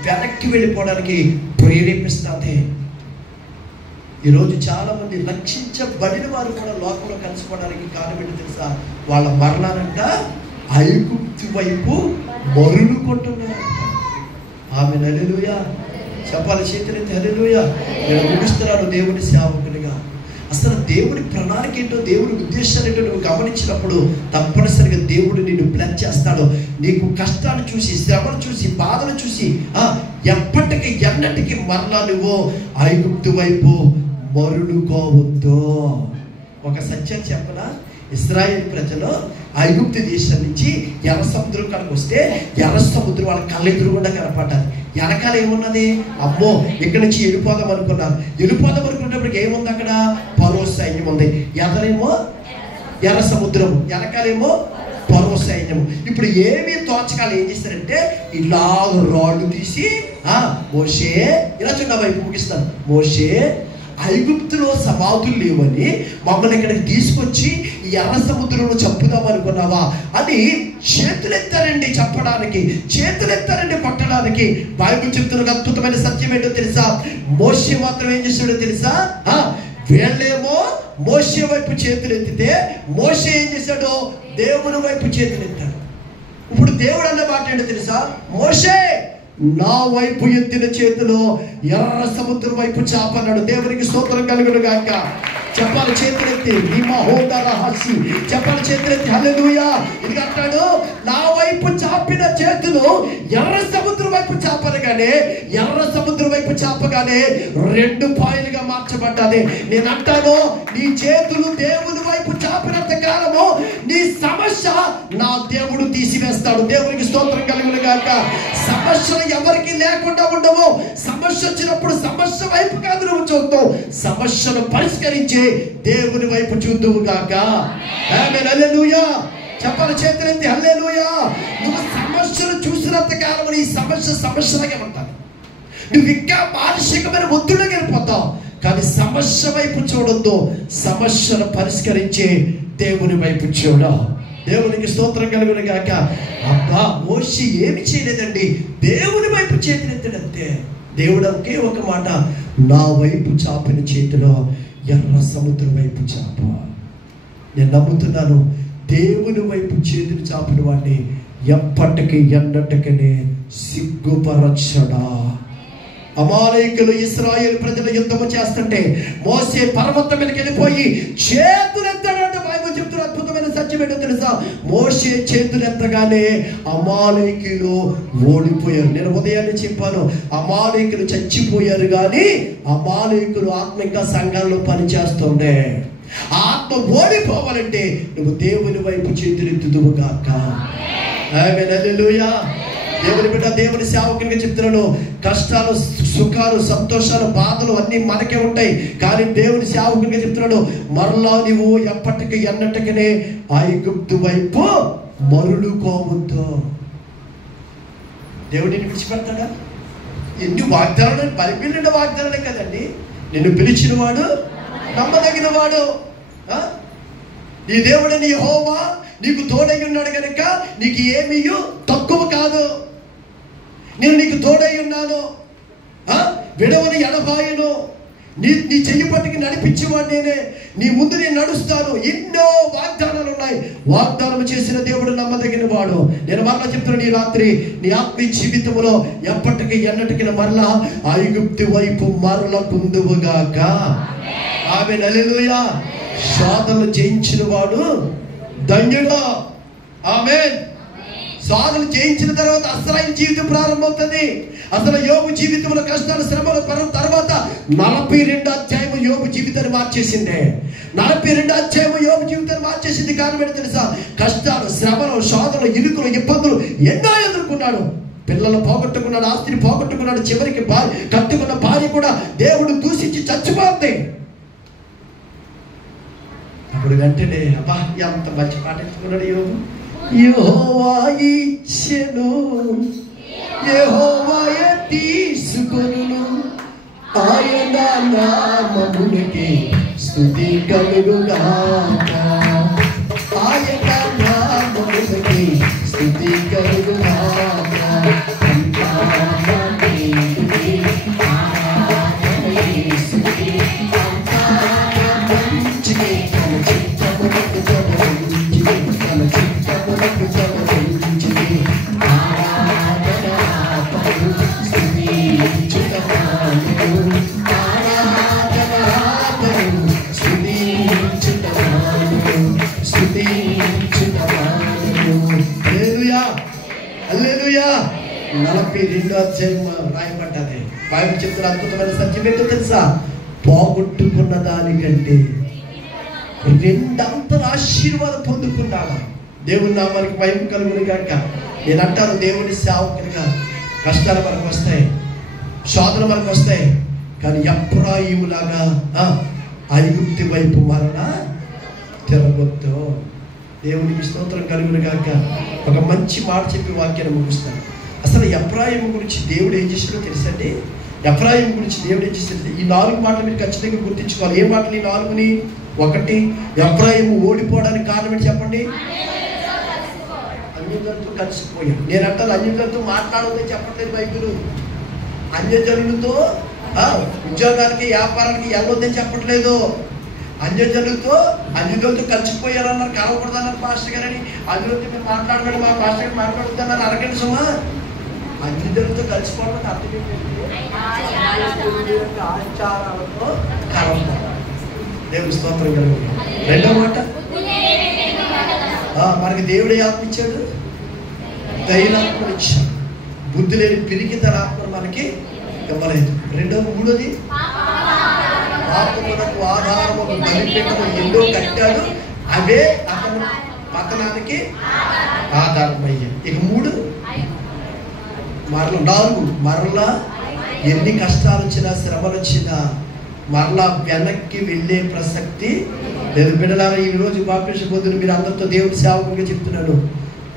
వెనక్కి వెళ్ళిపోవడానికి ప్రేరేపిస్తాదే. ఈరోజు చాలా మంది రక్షించబడిన వారు కూడా లోకంలో కలిసిపోవడానికి కారణం ఏంటో తెలుసా? వాళ్ళ మరణాలంట ఐగుప్తు వైపు మరులుకుంటున్నారంట. ఆమె హల్లెలూయా చెప్పాలి, చేతులెత్తి హల్లెలూయా. నేను ముగిస్తున్నాను దేవుని సేవకునిగా. అసలు దేవుడి ప్రణాళిక ఏంటో, దేవుడి ఉద్దేశాలు ఏంటో నువ్వు గమనించినప్పుడు తప్పనిసరిగా దేవుడు నిన్ను బ్లెస్ చేస్తాడు. నీకు కష్టాలు చూసి, శ్రమను చూసి, బాధలు చూసి ఎప్పటికీ ఎన్నటికీ మరలా నువ్వు ఐగుప్తు వైపు మరులుకోవద్దు. ఒక సత్యం చెప్పనా? ఇశ్రాయేలు ప్రజలు ఐగుప్తు దేశం నుంచి ఎర్ర సముద్రం కనుక వస్తే ఎర్ర సముద్రం వాళ్ళ కళ్ళెదురుగుండా కనపడ్డాది. వెనకాల ఏమున్నది? అమ్మో ఇక్కడి నుంచి వెళ్ళిపోదాం అనుకున్నారు. వెళ్ళిపోదామనుకున్నప్పటికి ఏముంది? అక్కడ ఫరో సైన్యం ఉంది. ఎదరేమో ఎర్ర సముద్రం, వెనకాలేమో ఫరో సైన్యం. ఇప్పుడు ఏమీ తోచకాలు ఏం చేస్తారంటే ఇలా రాళ్ళు తీసి మోషే ఇలా చూడ వైపు ముగిస్తాను, మోషే ఐగుప్తులో సమాధులు లేవని మమ్మల్ని ఇక్కడికి తీసుకొచ్చి ఎర్ర సముద్రంలో చంపుదాం అనుకున్నావా అని చేతులెత్తారండి చెప్పడానికి, చేతులెత్తారండి పట్టడానికి. బైబిల్ చెప్తున్న అద్భుతమైన సత్యం ఏంటో తెలుసా? మోషే మాత్రం ఏం చేశాడో తెలుసా? వీళ్ళేమో మోషే వైపు చేతులెత్తితే మోషే ఏం చేశాడో దేవుని వైపు చేతులెత్తాడు. ఇప్పుడు దేవుడు అన్న మాట ఏంటో తెలుసా? మోషే నా వైపు ఎత్తిన చేతిలో ఎర్ర సముద్రం వైపు చాపన్నాడు. దేవునికి స్తోత్రం కలుగును గాక. చెప్పాలి చేతులెత్తి, నీ మహోదరహసి చెప్పాలి చేతులెత్తి హల్లెలూయా. ఇది అంటాడు, నా వైపు చాపిన చేతులు ఎర్ర సముద్రం వైపు చాపనగానే, ఎర్ర సముద్రం వైపు చాపగానే 2 పాయలుగా మార్చబడ్డాది. నేను అంటాను, నీ చేతులు దేవుని వైపు చాపినంత కాలము నీ సమస్య నా దేవుడు తీసివేస్తాడు. దేవునికి స్తోత్రం కలుగును గాక. సమస్యలు ఎవరికి లేకుండా ఉండవు. సమస్య వచ్చినప్పుడు సమస్య వైపు కాదు నువ్వు చూస్తావు, సమస్యను పరిష్కరించే దేవుని వైపు చూద్దువు గాక. ఆమేన్ హల్లెలూయా. చెప్పాలి చేతులెత్తి హల్లెలూయా. నువ్వు సమస్యను చూసినంత కాలం నీ సమస్యలాగే ఉంటావు. నువ్వు ఇంకా మానసికమైన ఒత్తిడికి వెళ్ళిపోతావు. కానీ సమస్య వైపు చూడొద్దు, సమస్యను పరిష్కరించే దేవుని వైపు చూడ. దేవునికి స్తోత్రం కలుగును గాక. అబ్బా మోషే ఏమి చేయలేదండి, దేవుని వైపు చేతులెత్తాడంతే. దేవుడు ఒకే ఒక మాట, నా వైపు చాపిన చేతిలో ఎర్ర సముద్రం వైపు చాప. నేను నమ్ముతున్నాను, దేవుని వైపు చేతులు చాపిన వాడిని ఎప్పటికీ ఎన్నటికనే సిగ్గుపరచడా. అమాలేకులు ఇశ్రాయేలు ప్రజల యుద్ధము చేస్తుంటే మోసే పర్వతం మీదకి వెళ్ళిపోయి చేతులెత్తాడంటే బైబిల్ చెప్తున్న అద్భుతమైన సత్యం ఏంటో తెలుసా? మోసే చేతులెత్తగానే అమాలేకులు ఓడిపోయారు. నేను ఉదయాన్నే చెప్పాను, అమాలేకులు చచ్చిపోయారు కానీ అమాలేకులు ఆత్మ ఇంకా సంఘాల్లో పనిచేస్తుండే. ఆత్మ ఓడిపోవాలంటే నువ్వు దేవుని వైపు చేతులెత్తుదువు గాక. ఆమేన్ హల్లెలూయా. దేవుని బిడ్డ, దేవుని సేవకునిగా చెప్తున్నాను, కష్టాలు, సుఖాలు, సంతోషాలు, బాధలు అన్నీ మనకే ఉంటాయి. కానీ దేవుని సేవకునిగా చెప్తున్నాడు, మరలా నువ్వు ఎప్పటికీ ఎన్నటికనే ఐగుప్తు వైపు మరులుకోవద్దు. దేవుడిని విడిచిపెడతాడా? ఎన్ని వాగ్దానాలు, బైబిల్ నిండా వాగ్దానాలే కదండి. నిన్ను పిలిచిన వాడు నమ్మదగిన వాడు. నీ దేవుడని యెహోవా నీకు తోడై ఉన్నాడు కనుక నీకు ఏమీ తక్కువ కాదు. నేను నీకు తోడై ఉన్నాను. విడవని ఎడబాయను, నీ చెయ్యి పట్టుకి నడిపించేవాడు నేనే, నీ ముందు నేను నడుస్తాను. ఎన్నో వాగ్దానాలు ఉన్నాయి. వాగ్దానం చేసిన దేవుడు నమ్మదగిన వాడు. నేను మరలా చెప్తున్నాను, ఈ రాత్రి నీ ఆత్మీయ జీవితంలో ఎప్పటికీ ఎన్నటికీ మరలా ఐగుప్తు వైపు మరల కుందువుగాక. ఆమె హల్లెలూయా. శోధనలు జయించిన వాడు ధన్యుడు. ఆమేన్. సాధనలు జయించిన తర్వాత అసలైన జీవితం ప్రారంభమవుతుంది. అసలు యోబు జీవితంలో కష్టాలు శ్రమలు తర్వాత 42వ అధ్యాయం యోబు జీవితాన్ని మార్చేసింది. 42వ అధ్యాయం యోబు జీవితాన్ని మార్చేసింది. కారణం ఏంటో తెలుసా? కష్టాలు, శ్రమలు, శోధనలు, ఇరుకులు, ఇబ్బందులు ఎన్నో ఎదుర్కొన్నాడు. పిల్లలు పోగొట్టుకున్నాడు, ఆస్తిని పోగొట్టుకున్నాడు, చివరికి కట్టుకున్న భార్య కూడా దేవుడు దూషించి చచ్చిపోతుంది. అప్పుడు వెంటనే అబ్బా ఎంత మంచి పాట ఎత్తుకున్నాడు యోబు. యెహోవా ఇచ్చెను, యెహోవాయే తీసుకొనును, ఆయన నామమునకే స్తుతి కలుగుగాక. ఆయన నామమునకే స్తుతి కలుగుగాక. హల్లెలూయా. 42వ అధ్యాయం రాయబడ్డది. బైబిల్ చెప్తున్న అద్భుతమైన సత్యం ఏంటో తెలుసా? పోగొట్టుకున్న దానికంటే 2 ఆశీర్వాదం పొందుకున్నాడు. దేవుని నామానికి మహిమ కలుగును గాక. నేను అంటాను, దేవుని సేవకునిగా కష్టాలు మనకు వస్తాయి, శోధన మనకు వస్తాయి. కానీ ఎఫ్రాయిములాగా ఐగుప్తు వైపు మరణ తిరగొద్దు. దేవునికి స్తోత్రం కలుగును గాక. ఒక మంచి మాట చెప్పి వాక్యాన్ని ముగిస్తాను. అసలు ఎఫ్రాయిము గురించి దేవుడు ఏం చేసాడో తెలుసండి? ఎఫ్రాయిము గురించి దేవుడు ఏం చేశాడు? ఈ 4 మాటలు మీరు ఖచ్చితంగా గుర్తించుకోవాలి. ఏ మాటలు ఈ 4ని? 1, ఎఫ్రాయిము ఓడిపోవడానికి కారణం ఏంటి చెప్పండి? అన్యజనులతో కలిసిపోయాడు. నేను అంటాను, అన్యజనులతో మాట్లాడవద్దని చెప్పట్లేదు బైబిల్. అన్యజనులతో ఉద్యోగానికి, వ్యాపారానికి వెళ్ళొద్దని చెప్పట్లేదు. అన్యజనులతో కలిసిపోయారన్నారు, కలవకూడదన్నారు పాస్టర్ గారని. అన్యులతో మీరు మాట్లాడమని మా పాస్టర్ గారు మాట్లాడొద్దన్నారు. అరగండి సుమా. అన్యజనులతో కలిసిపోవడం అర్థం ఆచారాలతో కలవడం. దేవుని స్తోత్రం కలుగును. 2వ మాట, మనకి దేవుడు ఆత్మ ఇచ్చాడు, ధైర్యాత్మను ఇచ్చాడు. బుద్ధి లేని పిరికితన ఆత్మను మనకి ఇవ్వలేదు. 3వది, పాపమునకు ఆధారము బలిపీఠము ఎన్నో కట్టాడు, అవే అతను పతనానికి ఆధారమయ్యాయి. ఇక 3, 4 మరలా ఎన్ని కష్టాలు వచ్చినా, శ్రమలు వచ్చినా మరలా వెనక్కి వెళ్ళే ప్రసక్తి లేదు. బిడ్డలారా, ఈ రోజు బాప్టిజం పొందిన మీరు అందరితో దేవుడి సేవకులుగా చెప్తున్నాను,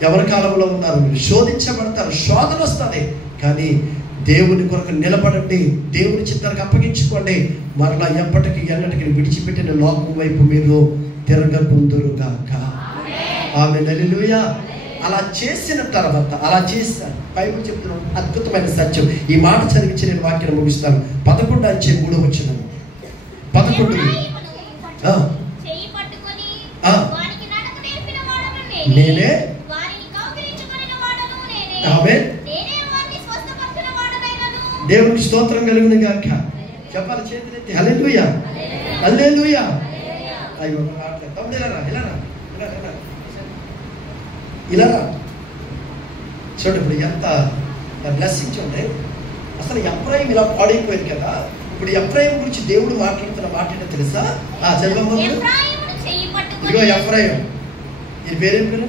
ఎవరి కాలంలో ఉన్నారు? మీరు శోధించబడతారు, శోధన వస్తుంది. కానీ దేవుని కొరకు నిలబడండి, దేవుని చిత్తానికి అప్పగించుకోండి. మరలా ఎప్పటికీ ఎన్నటికీ విడిచిపెట్టిన లోకం వైపు మీరు తిరగకుందురుగాక. ఆమేన్. హల్లెలూయా. అలా చేసిన తర్వాత, అలా చేశారు. బైబిల్ చెప్తున్నాం అద్భుతమైన సత్యం. ఈ మాట చదివించి నేను వాక్యం ముగిస్తాను. 11వ అధ్యాయం 3వ వచనం. 11 నేనే. ఆమేన్. దేవునికి స్తోత్రం కలుగును గాక. చెప్పాలి చేతులెత్తి. హల్లెలూయా, హల్లెలూయా. అయ్యో మాట్లాడతాం. ఇలా చూడండి, ఇప్పుడు ఎంత బ్లెస్సింగ్స్ ఉంటాయి. అసలు ఎఫ్రాయిం ఇలా పాడైపోయింది కదా. ఇప్పుడు ఎఫ్రాయిం గురించి దేవుడు మాట్లాడుతున్న మాట ఏంటో తెలుసా? చదవమ్మ. ఇదిగో ఎఫ్రాయిం. ఇది పేరేం పేరు?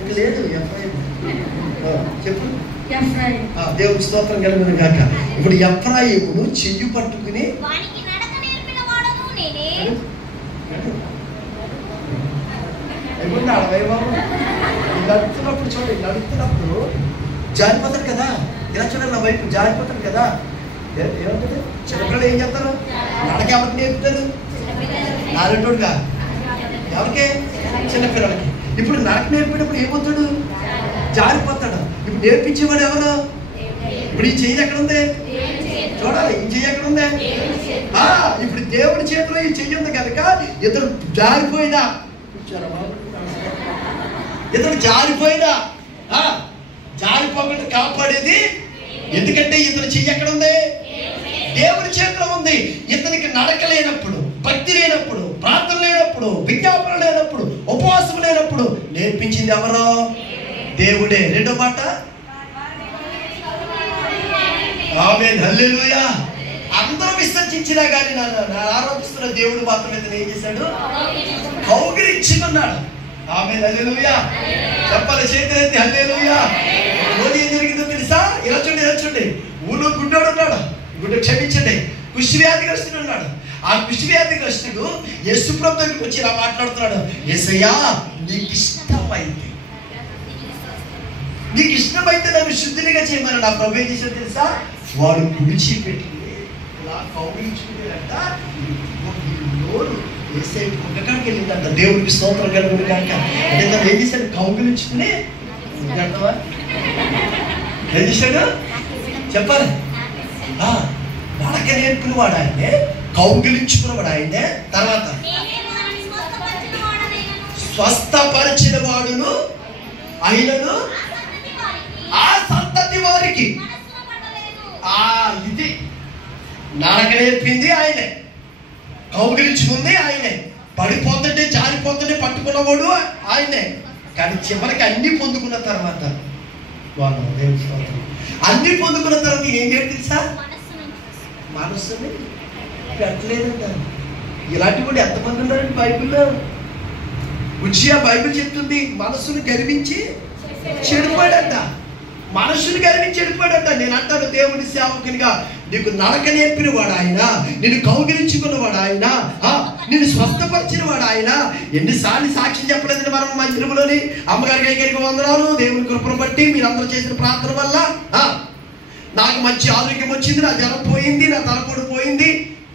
ఇంకా లేదు ఎఫ్రాయిం. చెప్పు. దేవుడి స్తోత్రం కలుగును గాక. ఇప్పుడు ఎఫ్రాయిమును చెయ్యి పట్టుకుని నడుతున్నప్పుడు చూడండి, నడుతున్నప్పుడు జారిపోతాడు కదా. ఇలా చూడండి, నా వైపు జారిపోతాడు కదా. ఏమంటారు చిన్నపిల్లలు? ఏం చేస్తారు? నడక ఎవరికి నేర్పుతారు? నాలుగుగా ఎవరికి? చిన్నపిల్లలకి. ఇప్పుడు నడక నేర్పేటప్పుడు ఏమవుతాడు? జారిపోతాడు. ఇప్పుడు నేర్పించేవాడు ఎవరు? ఇప్పుడు ఈ చెయ్యి ఎక్కడ ఉంది? చూడాలి, ఈ చెయ్యి ఎక్కడ ఉంది? ఇప్పుడు దేవుడి చేతిలో ఈ చెయ్యి ఉంది కనుక ఇతను జారిపోయినా, ఇతను జారిపోయినా జారిపోకుండా కాపాడేది. ఎందుకంటే ఇతని చెయ్యి ఎక్కడ ఉంది? దేవుడి చేతిలో ఉంది. ఇతనికి నడక లేనప్పుడు, భక్తి లేనప్పుడు, ప్రార్థన లేనప్పుడు, విజ్ఞాపన లేనప్పుడు, ఉపవాసం లేనప్పుడు నేర్పించింది ఎవరో? దేవుడే. రెండో మాట, ఆమేన్, హల్లెలూయా. అందరూ విసర్జించినా కానీ నా ఆరోపిస్తున్న దేవుడు మాత్రం ఇతను ఏం చేశాడు? కౌగిలించుకున్నాడు. ఆమేన్, హల్లెలూయా. చెప్పాలి, చేతులెత్తి హల్లెలూయా. రోజు ఏం జరిగిందో తెలుసా? ఇలా చూడండి, ఊళ్ళో గుడ్డోడు ఉన్నాడు, గుడ్డ క్షమించండి, కుష్ఠవ్యాధిగ్రస్తుడు ఉన్నాడు. ఆ కుష్ఠవ్యాధిగ్రస్తుడు యేసు ప్రభువు దగ్గరికి వచ్చి ఇలా మాట్లాడుతున్నాడు, యేసయ్యా నీకు ఇష్టమైతే నన్ను శుద్ధిగా చేయమని నా ప్రభు ఏం చేశాడు తెలుసా? వాడు కుడిచి పెట్టి ఇలా కౌగిలించుకునేదంట. ఒక్కడికి వెళ్ళిందంట. దేవుడికి స్తోత్రం కలుగును కాక. అంటే తను ఏం చేశాడు? కౌగిలించుకుని ఏం చేశాడు చెప్పాలి. నడక నేర్పినవాడు ఆయనే, కౌగిలించుకున్నవాడు ఆయనే. తర్వాత స్వస్థపరిచిన వాడును అయినను ఆ సంతతి వారికి. ఇది నడక నేర్పింది ఆయనే, కౌగిలించుకుంది ఆయనే, పడిపోతుంటే జారిపోతుంటే పట్టుకున్నవాడు ఆయనే. కానీ చివరికి అన్ని పొందుకున్న తర్వాత అన్ని పొందుకున్న తర్వాత ఏం చేయాలి తెలుసా? మనస్సుని పెట్టలేదంటారు. ఇలాంటి కూడా ఎంతమంది ఉన్నారండి బైబిల్లో? ఉజ్జియా బైబిల్ చెప్తుంది మనస్సును గర్వించి చెడిపోయాడంట. మనస్సును గర్వించి చెడిపోయాడంట. నేను అంటాను, దేవుని సేవకునిగా నీకు నడక నేర్పిన వాడు ఆయన, నిన్ను కౌగిలించుకున్నవాడు ఆయన, నిన్ను స్వస్థపరిచిన వాడు ఆయన. ఎన్నిసార్లు సాక్ష్యం చెప్పలేదని మనం మందిరంలోని అమ్మగారికి గారికి వందనాలు, దేవుని కృపను బట్టి మీరందరూ చేసిన ప్రార్థన వల్ల నాకు మంచి ఆరోగ్యం వచ్చింది, నా జ్వరం పోయింది, నా తలపోటు పోయింది,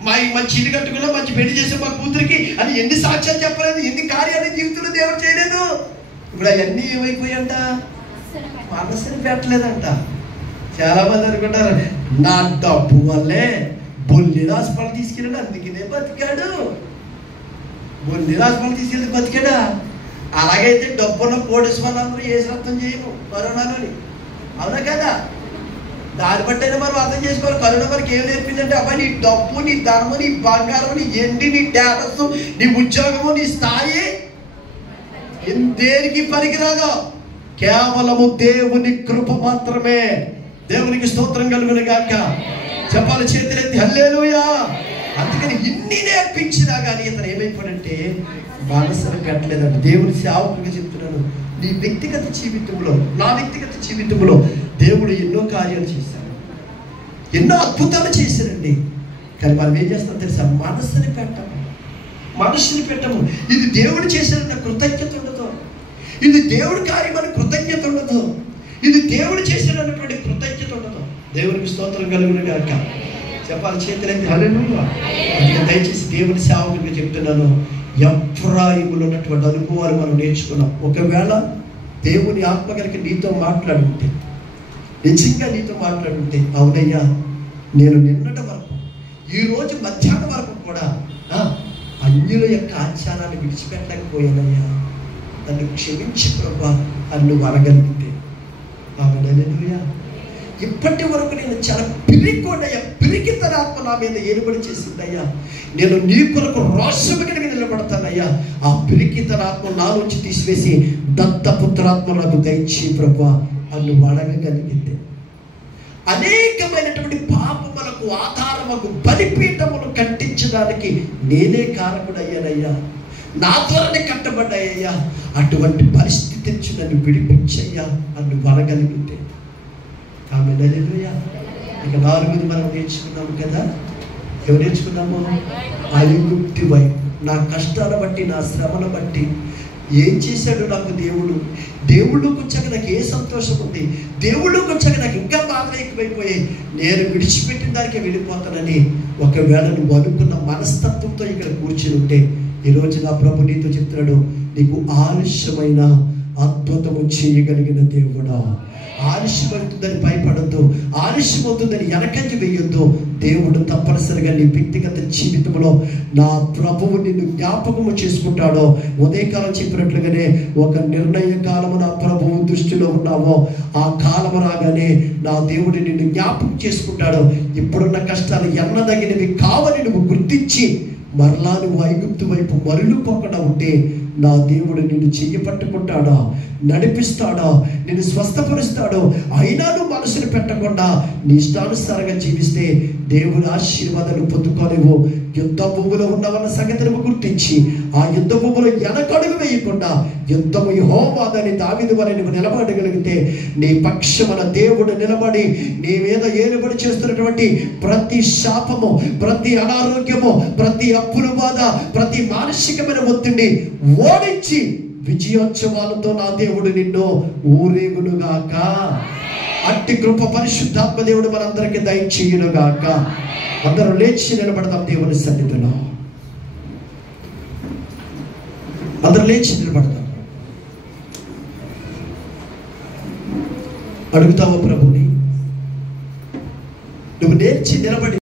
మా మంచి ఇల్లు కట్టుకున్నా, మంచి పెళ్లి చేసే మా కూతురికి అని ఎన్ని సాక్ష్యాలు చెప్పలేదు, ఎన్ని కార్యాలు జీవితంలో దేవుడు చేయలేదు. ఇప్పుడు అవన్నీ ఏమైపోయాయంట? మనసుని పెట్టలేదంట. చాలా మంది అనుకుంటారు నా డబ్బు వల్లే బొల్లి హాస్పిటల్ తీసుకెళ్ళాడు అందుకనే బతికాడు. బొల్లి హాస్పిటల్ తీసుకెళ్ళి బతికాడా? అలాగైతే డబ్బున్న కోటేశ్వరం అందరూ ఏ శ్రద్ధం చేయము కరోనాలోని, అవునా కదా? దాన్ని బట్టి అయినా మనం అర్థం చేసుకోవాలి. కరోనా మనకి ఏం నేర్పిందంటే, అబ్బాయి నీ డబ్బు, నీ ధనము, నీ బంగారం, నీ ఎండి, నీ స్టేటస్, నీ ఉద్యోగము, నీ స్థాయి దేనికి పనికిరాదు. కేవలము దేవుని కృప మాత్రమే. దేవునికి స్తోత్రం కలుగును గాక. చెప్పాలి, చేతులెత్తి హల్లెలూయా. అందుకని ఇన్ని నేర్పించినా కానీ ఇతను ఏమైపోయాడంటే మనసును పెట్టలేదండి. దేవుని సేవకుడిగా చెప్తున్నాను, నీ వ్యక్తిగత జీవితంలో, నా వ్యక్తిగత జీవితంలో దేవుడు ఎన్నో కార్యాలు చేశాడు, ఎన్నో అద్భుతాలు చేశారండి. కానీ మనం ఏం చేస్తాం తెలుసా? మనస్సుని పెట్టము. ఇది దేవుడు చేశారన్న కృతజ్ఞత ఉండదు, ఇది దేవుడి కార్యం అని కృతజ్ఞత ఉండదు, ఇది దేవుడు చేశాడన్నటువంటి కృతజ్ఞత ఉండదు. దేవునికి స్తోత్రం కలుగును గాక. చెప్పాలి, చేతులెత్తి హల్లెలూయా. దయచేసి దేవుని సేవకుడిగా చెప్తున్నాను, ఎఫ్రాయిములో ఉన్నటువంటి అనుభవాలు మనం నేర్చుకున్నాం. ఒకవేళ దేవుని ఆత్మ కనుక నీతో మాట్లాడుంటే, నిజంగా నీతో మాట్లాడుంటే, అవునయ్యా నేను నిన్నటి వరకు, ఈరోజు మధ్యాహ్నం వరకు కూడా అన్యుల యొక్క ఆచారాన్ని విడిచిపెట్టలేకపోయానయ్యా, నన్ను క్షమించి ప్రభా అని నువ్వు అనగలిగితే, హల్లెలూయా. ఇప్పటి వరకు నేను చాలా పిరికోడయ్యా, పిరికితనాత్మ నా మీద ఏలుబడి చేసిందయ్యా, నేను నీ కొరకు రోషము కలిగి నిలబడతానయ్యా. ఆ పిరికితనాత్మ నాలోంచి తీసివేసి దత్తపుత్రాత్మ నాకు దయచి ప్రభా అని నువ్వు అడగగలిగితే, అనేకమైనటువంటి పాపములకు ఆధారముకు బలిపీఠములు కట్టించడానికి నేనే కారకుడయ్యానయ్యా, నా ద్వారానే కట్టబడ్డాయ్యా. అటువంటి పరిస్థితి నుంచి నన్ను విడిపించయ్యా అని నువ్వు అనగలిగితే, ఆమె హల్లెలూయా. ఇక 4 మనం నేర్చుకున్నాము కదా. ఎవరు నేర్చుకున్నాము? ఐగుప్తు వైపు, నా కష్టాల బట్టి, నా శ్రమను బట్టి ఏం చేశాడు నాకు దేవుడు. దేవుళ్ళకి వచ్చాక నాకు ఏ సంతోషం ఉంది, దేవుళ్ళకి వచ్చాక నాకు ఇంకా బాధలు ఎక్కువైపోయాయి, నేను విడిచిపెట్టిన దానికి వెళ్ళిపోతానని ఒకవేళ నువ్వు అనుకున్న మనస్తత్వంతో ఇక్కడ కూర్చుని ఉంటే, ఈరోజు నా ప్రభు నీతో చెప్తున్నాడు, నీకు ఆలస్యమైన అద్భుతము చేయగలిగిన దేవుడా. ఆలస్యమవుతుందని భయపడద్దు, ఆలస్యమవుతుందని వెనకంజ వేయొద్దు. దేవుడు తప్పనిసరిగా నీ వ్యక్తిగత జీవితంలో నా ప్రభువు నిన్ను జ్ఞాపకము చేసుకుంటాడో. ఉదయకాలం చెప్పినట్లుగానే ఒక నిర్ణయ కాలము నా ప్రభువు దృష్టిలో ఉన్నావో, ఆ కాలము రాగానే నా దేవుడు నిన్ను జ్ఞాపకం చేసుకుంటాడు. ఇప్పుడున్న కష్టాలు ఎన్నదగినవి కావని నువ్వు గుర్తించి మరలా నువ్వు ఐగుప్తు వైపు మరలుపోకుండా ఉంటే నా దేవుడు నిన్ను చెయ్యి పట్టుకుంటాడా, నడిపిస్తాడా, నిన్ను స్వస్థపరుస్తాడో. అయినా నువ్వు మనసును పెట్టకుండా నీ ఇష్టానుసారంగా జీవిస్తే దేవుని ఆశీర్వాదాలు పొందుకోలేవు. యుద్ధ భూమిలో ఉన్నవన్న సంగతిని గుర్తించి ఆ యుద్ధ భూమిలో వెనకడుగు వేయకుండా యుద్ధము యెహోవాదని దావీదు వలె నువ్వు నిలబడగలిగితే నీ పక్షమున దేవుడు నిలబడి నీ మీద ఏలుబడి చేస్తున్నటువంటి ప్రతి శాపము, ప్రతి అనారోగ్యము, ప్రతి అప్పుల బాధ, ప్రతి మానసికమైన ఒత్తిడి ఓడించి విజయోత్సవాలతో నా దేవుడు నిన్ను ఊరేగునుగాక. అట్టి కృప పరిశుద్ధాత్మ దేవుడు మనందరికీ దయచేయునుగాక. అందరూ లేచి నిలబడతాం దేవుని సన్నిధిలో. అందరూ లేచి నిలబడతాం. అడుగుతావా ప్రభుని? నువ్వు లేచి నిలబడి